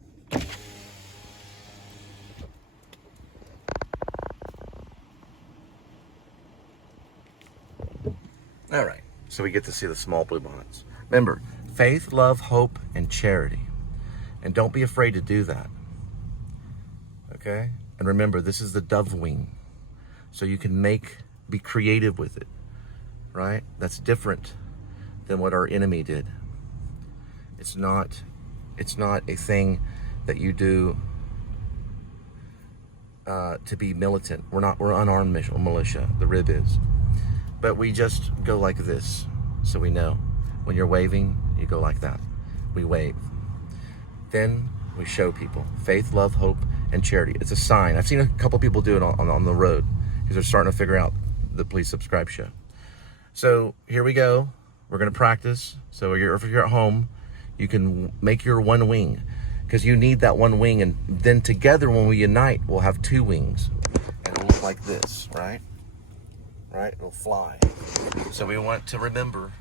All right, so we get to see the small blue bonnets. Remember, faith, love, hope, and charity. And don't be afraid to do that. Okay? And remember, this is the dove wing. So you can be creative with it, right? That's different than what our enemy did. It's not a thing that you do to be militant. We're unarmed militia, the rib is. But we just go like this, so we know. When you're waving, you go like that. We wave. Then we show people faith, love, hope, and charity. It's a sign. I've seen a couple people do it on the road because they're starting to figure out the Please Subscribe show. So here we go. We're going to practice. So if you're at home, you can make your one wing because you need that one wing. And then together when we unite, we'll have two wings. And it'll look like this, right? Right? It'll fly. So we want to remember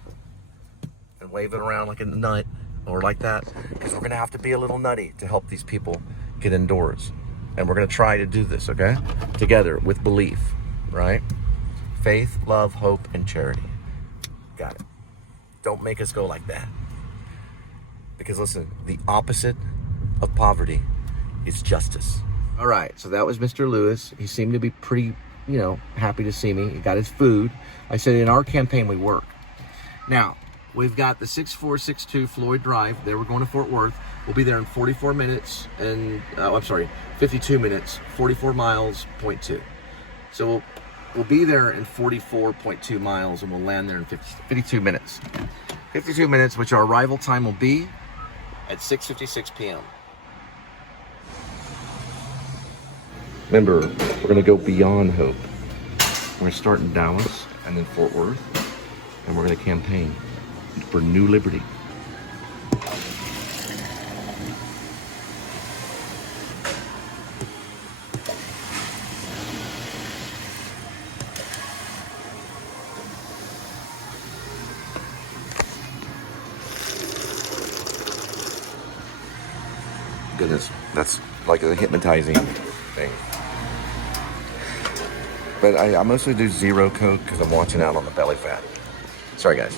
and wave it around like a nut or like that because we're going to have to be a little nutty to help these people get indoors. And we're going to try to do this, okay? Together with belief, right? Faith, love, hope, and charity. Got it. Don't make us go like that. Because listen, the opposite of poverty is justice. All right, so that was Mr. Lewis. He seemed to be pretty, happy to see me. He got his food. I said in our campaign we work. Now, we've got the 6462 Floyd Drive. There we're going to Fort Worth. We'll be there in 44 minutes and, 52 minutes, 44 miles, 0.2. So we'll be there in 44.2 miles and we'll land there in 52 minutes. 52 minutes, which our arrival time will be at 6:56 p.m. Remember, we're going to go beyond hope. We're going to start in Dallas and then Fort Worth, and we're going to campaign for New Liberty. Goodness, that's like a hypnotizing thing. But I mostly do zero Coke because I'm watching out on the belly fat. Sorry, guys.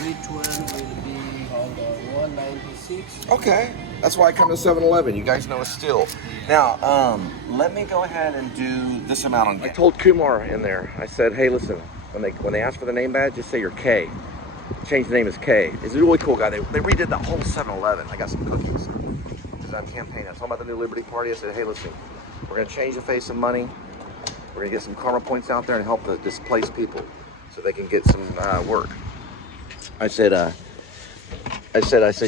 Which one will be on 196? Okay, that's why I come to 7-Eleven. You guys know a steal. Now, let me go ahead and do this amount on gas. I told Kumar in there, I said, hey, listen, when they ask for the name badge, just say you're K. Change the name as K. He's a really cool guy. They redid the whole 7-Eleven. I got some cookies because I'm campaigning. I told about the New Liberty Party. I said, hey, listen, we're going to change the face of money. We're going to get some karma points out there and help the displaced people so they can get some work. I said,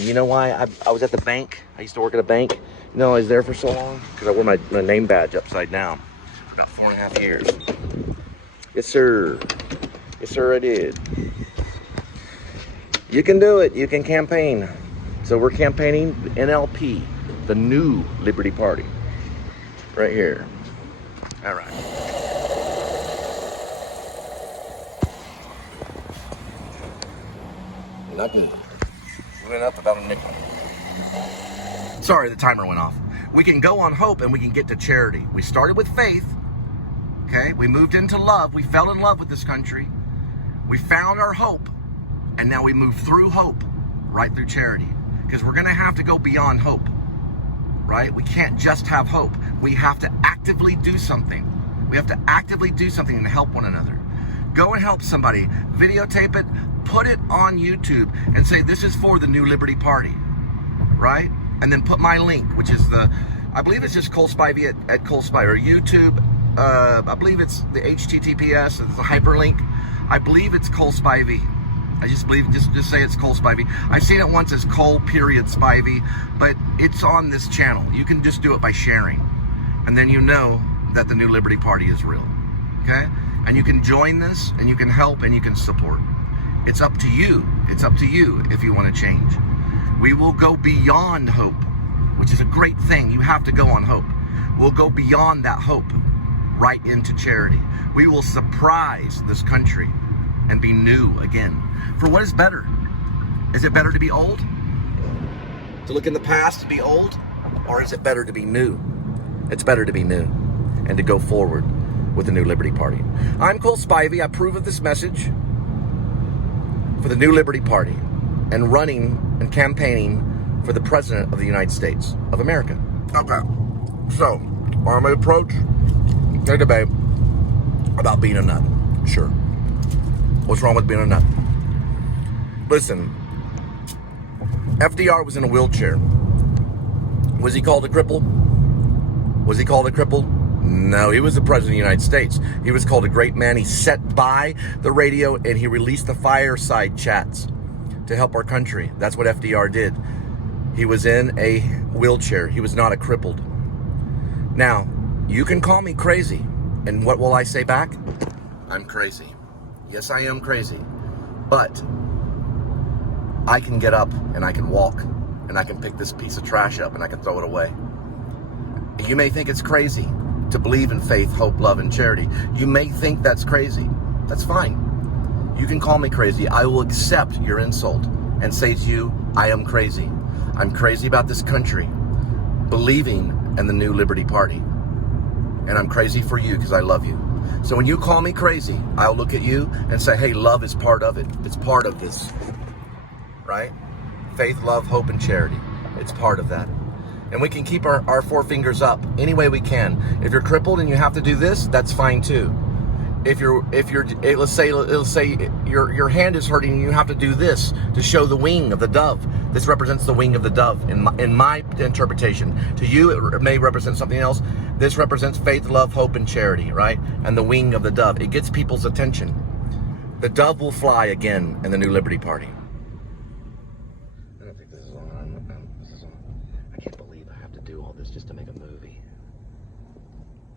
you know why? I was at the bank. I used to work at a bank. You know, I was there for so long because I wore my name badge upside down for about 4.5 years. Yes, sir. Yes, sir, I did. You can do it. You can campaign. So we're campaigning the NLP, the new Liberty Party. Right here. All right. Nothing. We went up about a nickel. Sorry, the timer went off. We can go on hope and we can get to charity. We started with faith. Okay, we moved into love. We fell in love with this country. We found our hope, and now we move through hope, right through charity. Because we're gonna have to go beyond hope, right? We can't just have hope. We have to actively do something. We have to actively do something and help one another. Go and help somebody, videotape it, put it on YouTube, and say, this is for the new Liberty Party, right? And then put my link, which is I believe it's just Cole Spivey at Cole Spivey, or YouTube. I believe it's the HTTPS, it's a hyperlink. I believe it's Cole Spivey. I just believe, just say it's Cole Spivey. I've seen it once as Cole Spivey, but it's on this channel. You can just do it by sharing. And then you know that the new Liberty Party is real, okay? And you can join this, and you can help, and you can support. It's up to you. It's up to you if you want to change. We will go beyond hope, which is a great thing. You have to go on hope. We'll go beyond that hope right into charity. We will surprise this country and be new again. For what is better? Is it better to be old? To look in the past to be old? Or is it better to be new? It's better to be new and to go forward with the new Liberty Party. I'm Cole Spivey. I approve of this message for the new Liberty Party and running and campaigning for the President of the United States of America. Okay, so on my approach, no debate about being a nut. Sure. What's wrong with being a nut? Listen, FDR was in a wheelchair. Was he called a cripple? Was he called a cripple? No, he was the President of the United States. He was called a great man. He sat by the radio and he released the fireside chats to help our country. That's what FDR did. He was in a wheelchair. He was not a crippled. Now, you can call me crazy. And what will I say back? I'm crazy. Yes, I am crazy. But I can get up and I can walk and I can pick this piece of trash up and I can throw it away. You may think it's crazy to believe in faith, hope, love, and charity. You may think that's crazy. That's fine. You can call me crazy. I will accept your insult and say to you, I am crazy. I'm crazy about this country, believing in the new Liberty Party. And I'm crazy for you because I love you. So when you call me crazy, I'll look at you and say, hey, love is part of it. It's part of this, right? Faith, love, hope, and charity. It's part of that. And we can keep our four fingers up any way we can. If you're crippled and you have to do this, that's fine too. If you're let's say your hand is hurting and you have to do this to show the wing of the dove. This represents the wing of the dove in my interpretation. To you, it may represent something else. This represents faith, love, hope, and charity, right? And the wing of the dove. It gets people's attention. The dove will fly again in the new Liberty Party. I don't think this is on. I can't believe I have to do all this just to make a movie.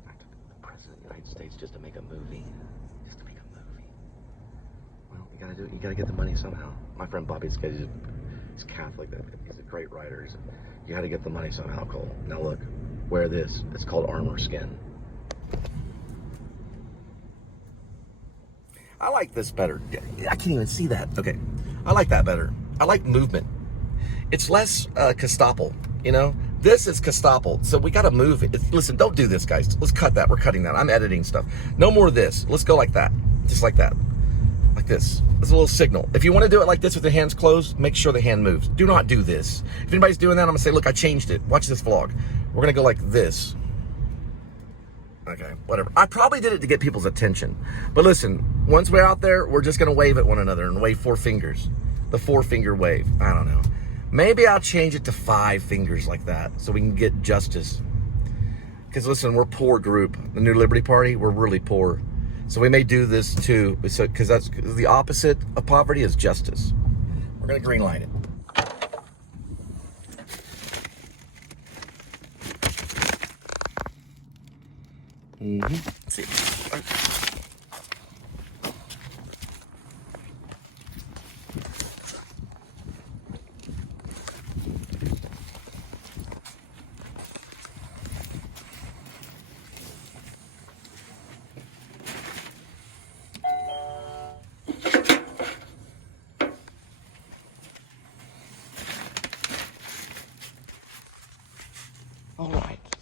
The President of the United States just to make a movie. Just to make a movie. Well, you gotta do it. You gotta get the money somehow. My friend Bobby's he's Catholic. He's a great writer. You gotta get the money somehow, Cole. Now look, wear this. It's called armor skin. I like this better. I can't even see that. Okay. I like that better. I like movement. It's less Gestapo, you know? This is Gestapo, so we gotta move it. Listen, don't do this, guys. Let's cut that. We're cutting that. I'm editing stuff. No more of this. Let's go like that. Just like that. Like this. It's a little signal. If you want to do it like this with the hands closed, make sure the hand moves. Do not do this. If anybody's doing that, I'm gonna say, look, I changed it. Watch this vlog. We're gonna go like this. Okay, whatever. I probably did it to get people's attention. But listen, once we're out there, we're just gonna wave at one another and wave 4 fingers. The 4-finger wave. I don't know. Maybe I'll change it to 5 fingers like that so we can get justice. Because listen, we're a poor group. The New Liberty Party, we're really poor. So we may do this too, because that's the opposite of poverty is justice. We're gonna green light it. Let's see.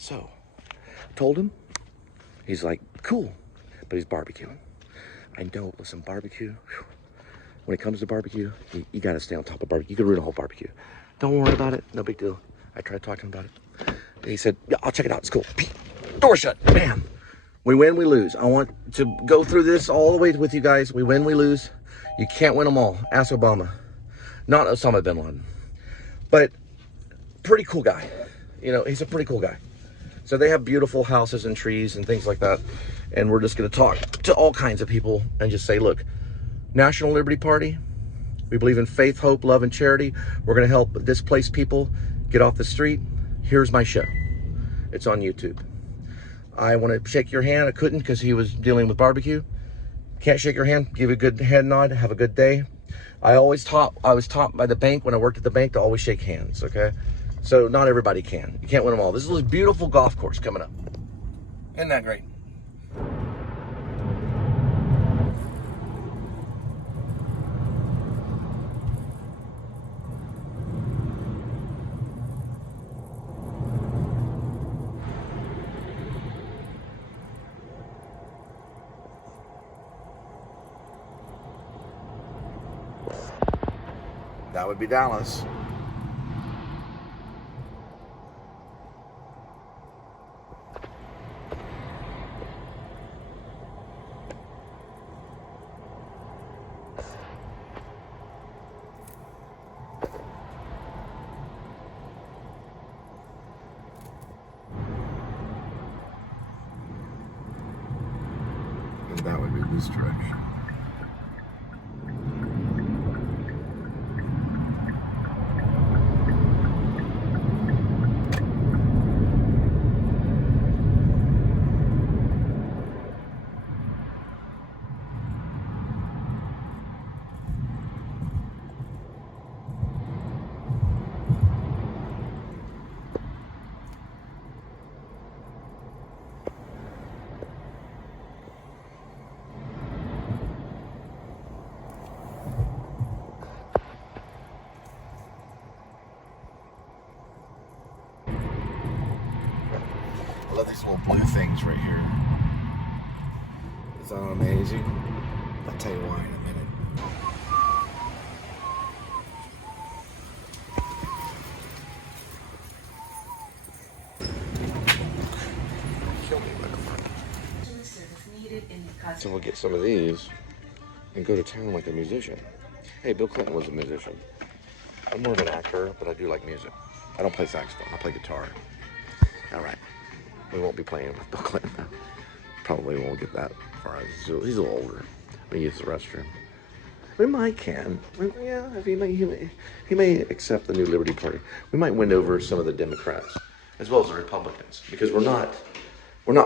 So, told him. He's like, cool, but he's barbecuing. I know, listen, barbecue, whew. When it comes to barbecue, you gotta stay on top of barbecue. You can ruin a whole barbecue. Don't worry about it, no big deal. I tried talking about it. And he said, yeah, I'll check it out, it's cool. Door shut, bam. We win, we lose. I want to go through this all the way with you guys. We win, we lose. You can't win them all. Ask Obama. Not Osama bin Laden. But pretty cool guy. You know, he's a pretty cool guy. So they have beautiful houses and trees and things like that. And we're just gonna talk to all kinds of people and just say, look, National Liberty Party, we believe in faith, hope, love, and charity. We're gonna help displaced people get off the street. Here's my show. It's on YouTube. I want to shake your hand. I couldn't because he was dealing with barbecue. Can't shake your hand. Give a good head nod. Have a good day. I was taught by the bank when I worked at the bank to always shake hands, okay? So not everybody can. You can't win them all. This is a beautiful golf course coming up. Isn't that great? That would be Dallas. And that would be this direction. I love these little blue things right here. Is that amazing? I'll tell you why in a minute. Kill me, motherfucker. So we'll get some of these and go to town like a musician. Hey, Bill Clinton was a musician. I'm more of an actor, but I do like music. I don't play saxophone, I play guitar. All right. We won't be playing with Bill Clinton. Probably won't get that far. He's a little older. We use the restroom. We might can. Yeah, if he may accept the new Liberty Party. We might win over some of the Democrats as well as the Republicans because we're not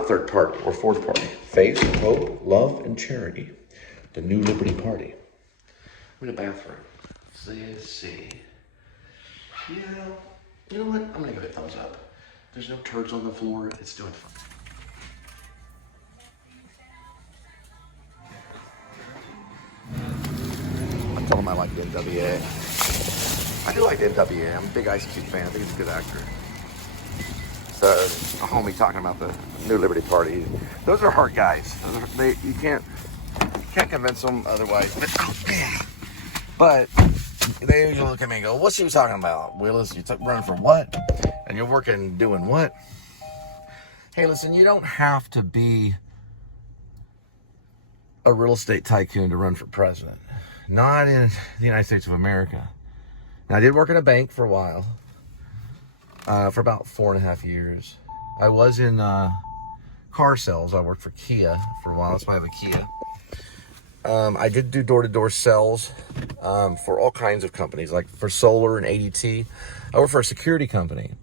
third party. We're fourth party. Faith, hope, love, and charity. The new Liberty Party. I'm in a bathroom. Let's see. Yeah. You know what? I'm gonna give it a thumbs up. There's no turds on the floor. It's doing fun. I told him I like the NWA. I do like the NWA. I'm a big Ice Cube fan. I think he's a good actor. So, a homie talking about the New Liberty Party. Those are hard guys. You can't convince them otherwise. But they usually look at me and go, "What's she talking about, Willis? You running for what? And you're working doing what?" Hey, listen, you don't have to be a real estate tycoon to run for president. Not in the United States of America. Now, I did work in a bank for a while, for about 4.5 years. I was in car sales. I worked for Kia for a while. That's why I have a Kia. I did do door-to-door sales for all kinds of companies, like for solar and ADT. I work for a security company.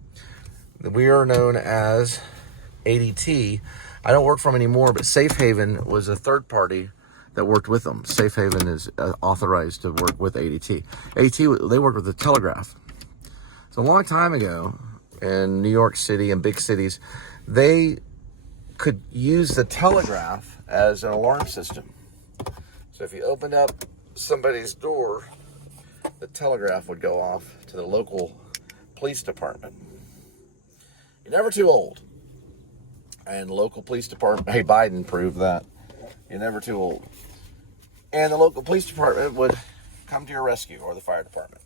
We are known as ADT. I don't work for them anymore, but Safe Haven was a third party that worked with them. Safe Haven is authorized to work with ADT. ADT, they worked with the telegraph. So a long time ago in New York City and big cities, they could use the telegraph as an alarm system. So if you opened up somebody's door, the telegraph would go off to the local police department. You're never too old. And local police department, hey, Biden proved that. You're never too old. And the local police department would come to your rescue, or the fire department.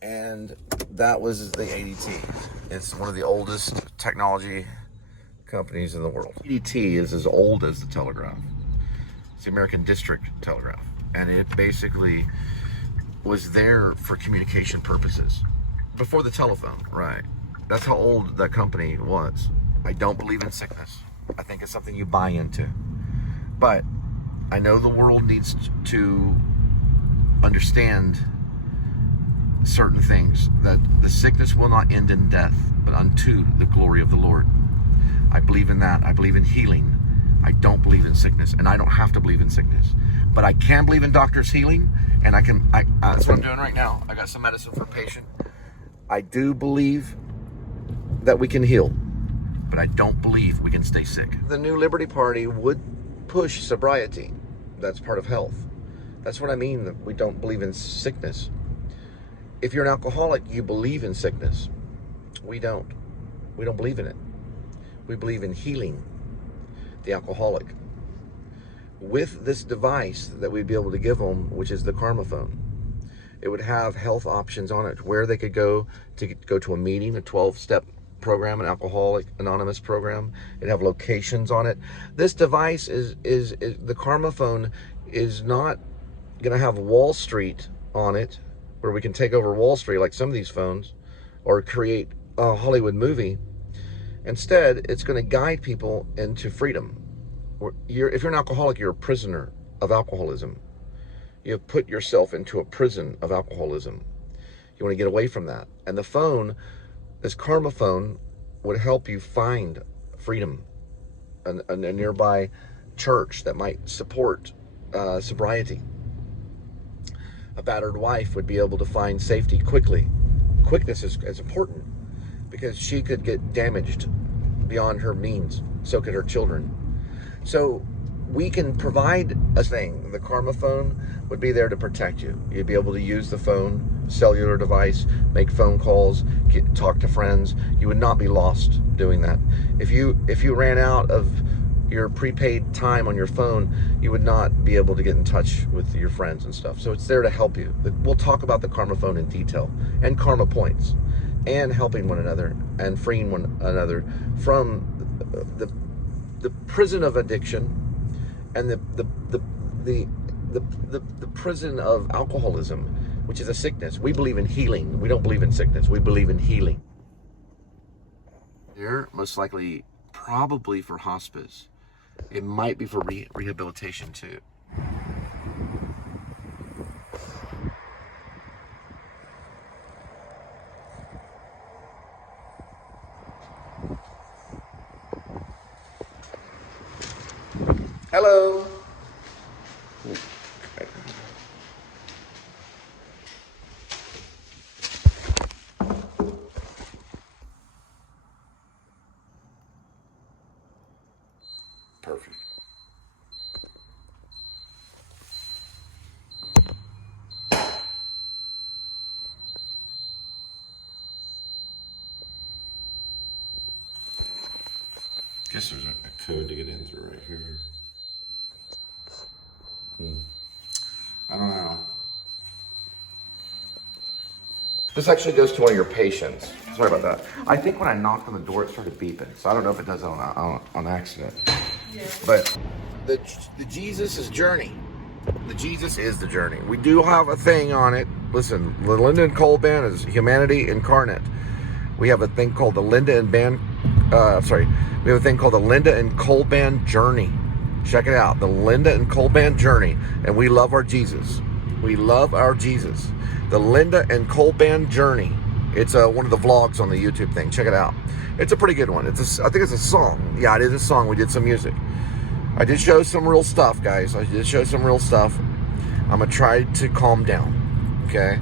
And that was the ADT. It's one of the oldest technology companies in the world. ADT is as old as the telegraph. It's the American District Telegraph. And it basically was there for communication purposes. Before the telephone, right? That's how old that company was. I don't believe in sickness. I think it's something you buy into. But I know the world needs to understand certain things, that the sickness will not end in death, but unto the glory of the Lord. I believe in that. I believe in healing. I don't believe in sickness, and I don't have to believe in sickness. But I can believe in doctors healing, and that's what I'm doing right now. I got some medicine for a patient. I do believe that we can heal, but I don't believe we can stay sick. The New Liberty Party would push sobriety. That's part of health. That's what I mean, that we don't believe in sickness. If you're an alcoholic, you believe in sickness. We don't. We don't believe in it. We believe in healing the alcoholic with this device that we'd be able to give them, which is the Karma phone. It would have health options on it, where they could go to a meeting, a 12-step program, an Alcoholic Anonymous program. It'd have locations on it. This device is the Karma phone is not going to have Wall Street on it, where we can take over Wall Street like some of these phones, or create a Hollywood movie. Instead, it's going to guide people into freedom. If you're an alcoholic, you're a prisoner of alcoholism. You have put yourself into a prison of alcoholism. You want to get away from that. And the phone, this Karma phone, would help you find freedom. A nearby church that might support sobriety. A battered wife would be able to find safety quickly. Quickness is important, because she could get damaged beyond her means. So could her children. So we can provide a thing. The Karma phone would be there to protect you. You'd be able to use the phone, cellular device, make phone calls, talk to friends. You would not be lost doing that. If you ran out of your prepaid time on your phone, you would not be able to get in touch with your friends and stuff. So it's there to help you. We'll talk about the Karma phone in detail, and Karma points, and helping one another and freeing one another from the prison of addiction and the prison of alcoholism, which is a sickness. We believe in healing. We don't believe in sickness. We believe in healing. They're most likely probably for hospice. It might be for rehabilitation too. Hello. Perfect. Guess there's a code to get in through right here. I don't know. This actually goes to one of your patients. Sorry about that. I think when I knocked on the door, it started beeping. So I don't know if it does on accident. Yeah. But the Jesus is journey. The Jesus is the journey. We do have a thing on it. Listen, the Linda and Cole Band is humanity incarnate. We have a thing called the Linda and we have a thing called the Linda and Cole Band Journey. Check it out, the Linda and Cole Band Journey, and we love our Jesus. We love our Jesus. The Linda and Cole Band Journey. It's one of the vlogs on the YouTube thing. Check it out. It's a pretty good one. I think it's a song. Yeah, it is a song. We did some music. I did show some real stuff, guys. I did show some real stuff. I'm gonna try to calm down. Okay.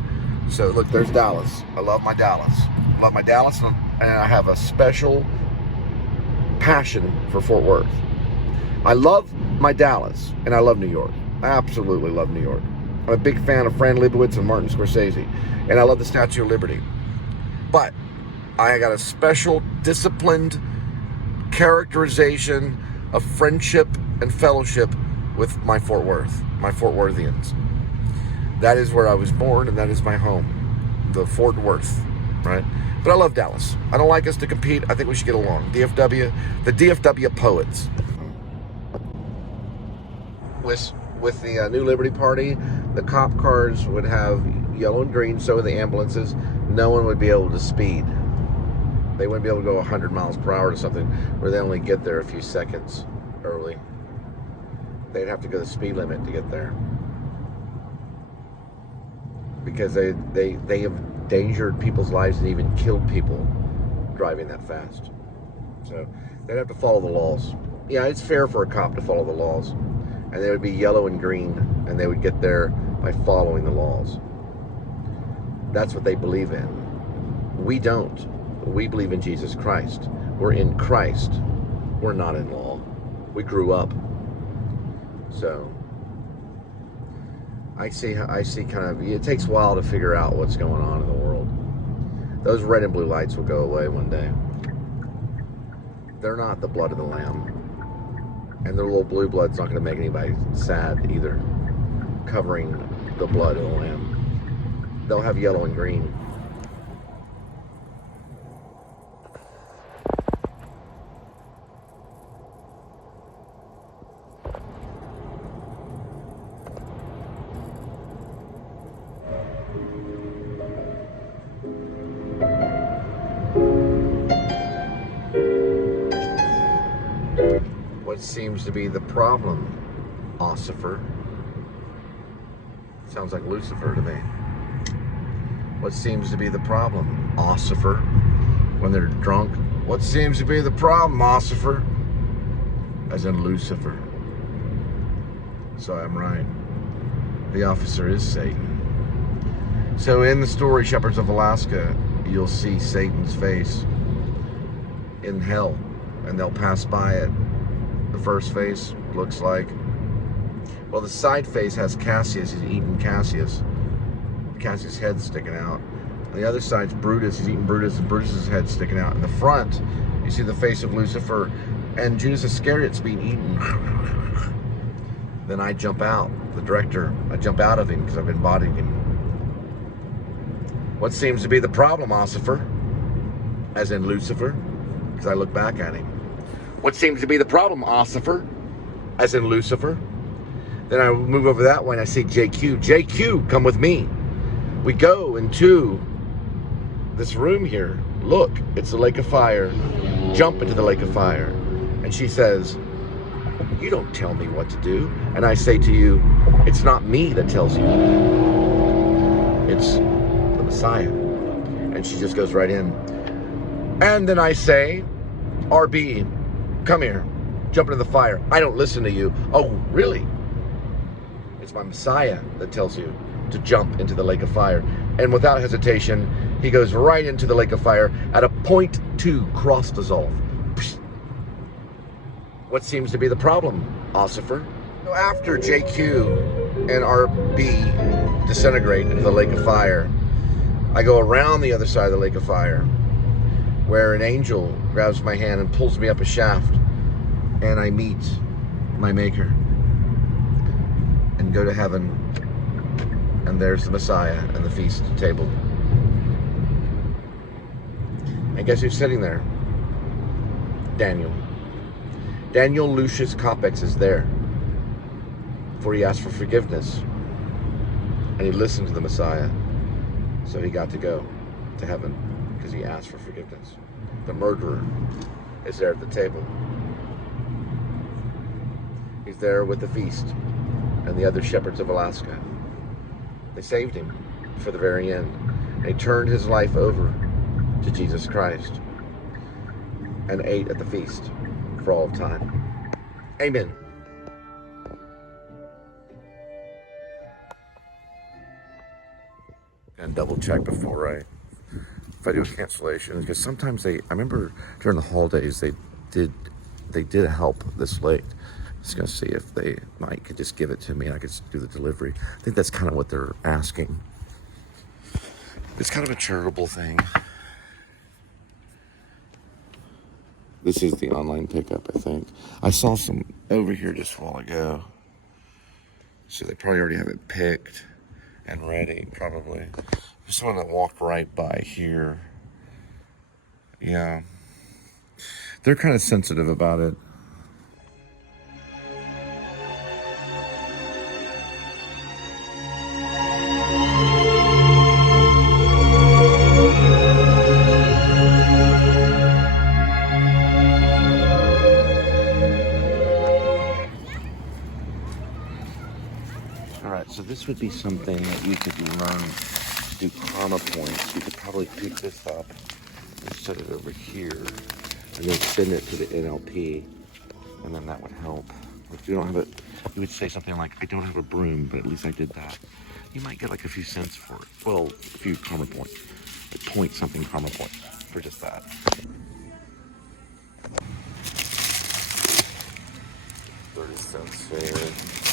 So look, there's Dallas. I love my Dallas. I love my Dallas, and I have a special passion for Fort Worth. I love my Dallas, and I love New York. I absolutely love New York. I'm a big fan of Fran Lebowitz and Martin Scorsese, and I love the Statue of Liberty. But I got a special, disciplined characterization of friendship and fellowship with my Fort Worthians. That is where I was born, and that is my home, the Fort Worth, right? But I love Dallas. I don't like us to compete. I think we should get along. DFW, the DFW poets. With the New Liberty Party, the cop cars would have yellow and green, so would the ambulances. No one would be able to speed. They wouldn't be able to go 100 miles per hour to something where they only get there a few seconds early. They'd have to go the speed limit to get there. Because they have endangered people's lives and even killed people driving that fast. So they'd have to follow the laws. Yeah, it's fair for a cop to follow the laws. And they would be yellow and green, and they would get there by following the laws. That's what they believe in. We don't. We believe in Jesus Christ. We're in Christ. We're not in law. We grew up. So I see kind of, it takes a while to figure out what's going on in the world. Those red and blue lights will go away one day. They're not the blood of the Lamb. And their little blue blood's not going to make anybody sad either, covering the blood of the Lamb. They'll have yellow and green. What seems to be the problem, Ossifer? Sounds like Lucifer to me. What seems to be the problem, Ossifer? When they're drunk, what seems to be the problem, Ossifer? As in Lucifer. So I'm right. The officer is Satan. So in the story Shepherds of Alaska, you'll see Satan's face in hell, and they'll pass by it. The first face looks like, well, the side face has Cassius. He's eating Cassius. Cassius' head's sticking out. On the other side's Brutus. He's eating Brutus, and Brutus's head's sticking out. In the front, you see the face of Lucifer, and Judas Iscariot's being eaten. Then I jump out, the director. I jump out of him because I've been bodying him. What seems to be the problem, Ossifer? As in Lucifer, because I look back at him. What seems to be the problem, Ossifer? As in Lucifer. Then I move over that way and I see JQ. JQ, come with me. We go into this room here. Look, it's the lake of fire. Jump into the lake of fire. And she says, you don't tell me what to do. And I say to you, it's not me that tells you. It's the Messiah. And she just goes right in. And then I say, RB, come here, jump into the fire. I don't listen to you. Oh, really? It's my Messiah that tells you to jump into the lake of fire. And without hesitation, he goes right into the lake of fire at a 0.2 cross dissolve. What seems to be the problem, Ossifer? So after JQ and RB disintegrate into the lake of fire, I go around the other side of the lake of fire, where an angel grabs my hand and pulls me up a shaft, and I meet my Maker and go to heaven, and there's the Messiah and the feast table. And guess who's sitting there? Daniel. Daniel Lucius Copex is there, for he asked for forgiveness, and he listened to the Messiah, so he got to go to heaven because he asked for forgiveness. The murderer is there at the table. He's there with the feast and the other shepherds of Alaska. They saved him for the very end. They turned his life over to Jesus Christ and ate at the feast for all of time. Amen. And double check before, right? If I do a cancellation, because sometimes I remember during the holidays they did help this late. Just gonna see if they could just give it to me and I could do the delivery. I think that's kind of what they're asking. It's kind of a charitable thing. This is the online pickup, I think. I saw some over here just a while ago. So they probably already have it picked and ready, probably. There's someone that walked right by here. Yeah. They're kind of sensitive about it. All right, so this would be something that you could learn to do karma points. You could probably pick this up and set it over here, and then send it to the NLP, and then that would help. If you don't have it, you would say something like, I don't have a broom, but at least I did that. You might get like a few cents for it. Well, a few karma points. Like point something karma points for just that. $30 there.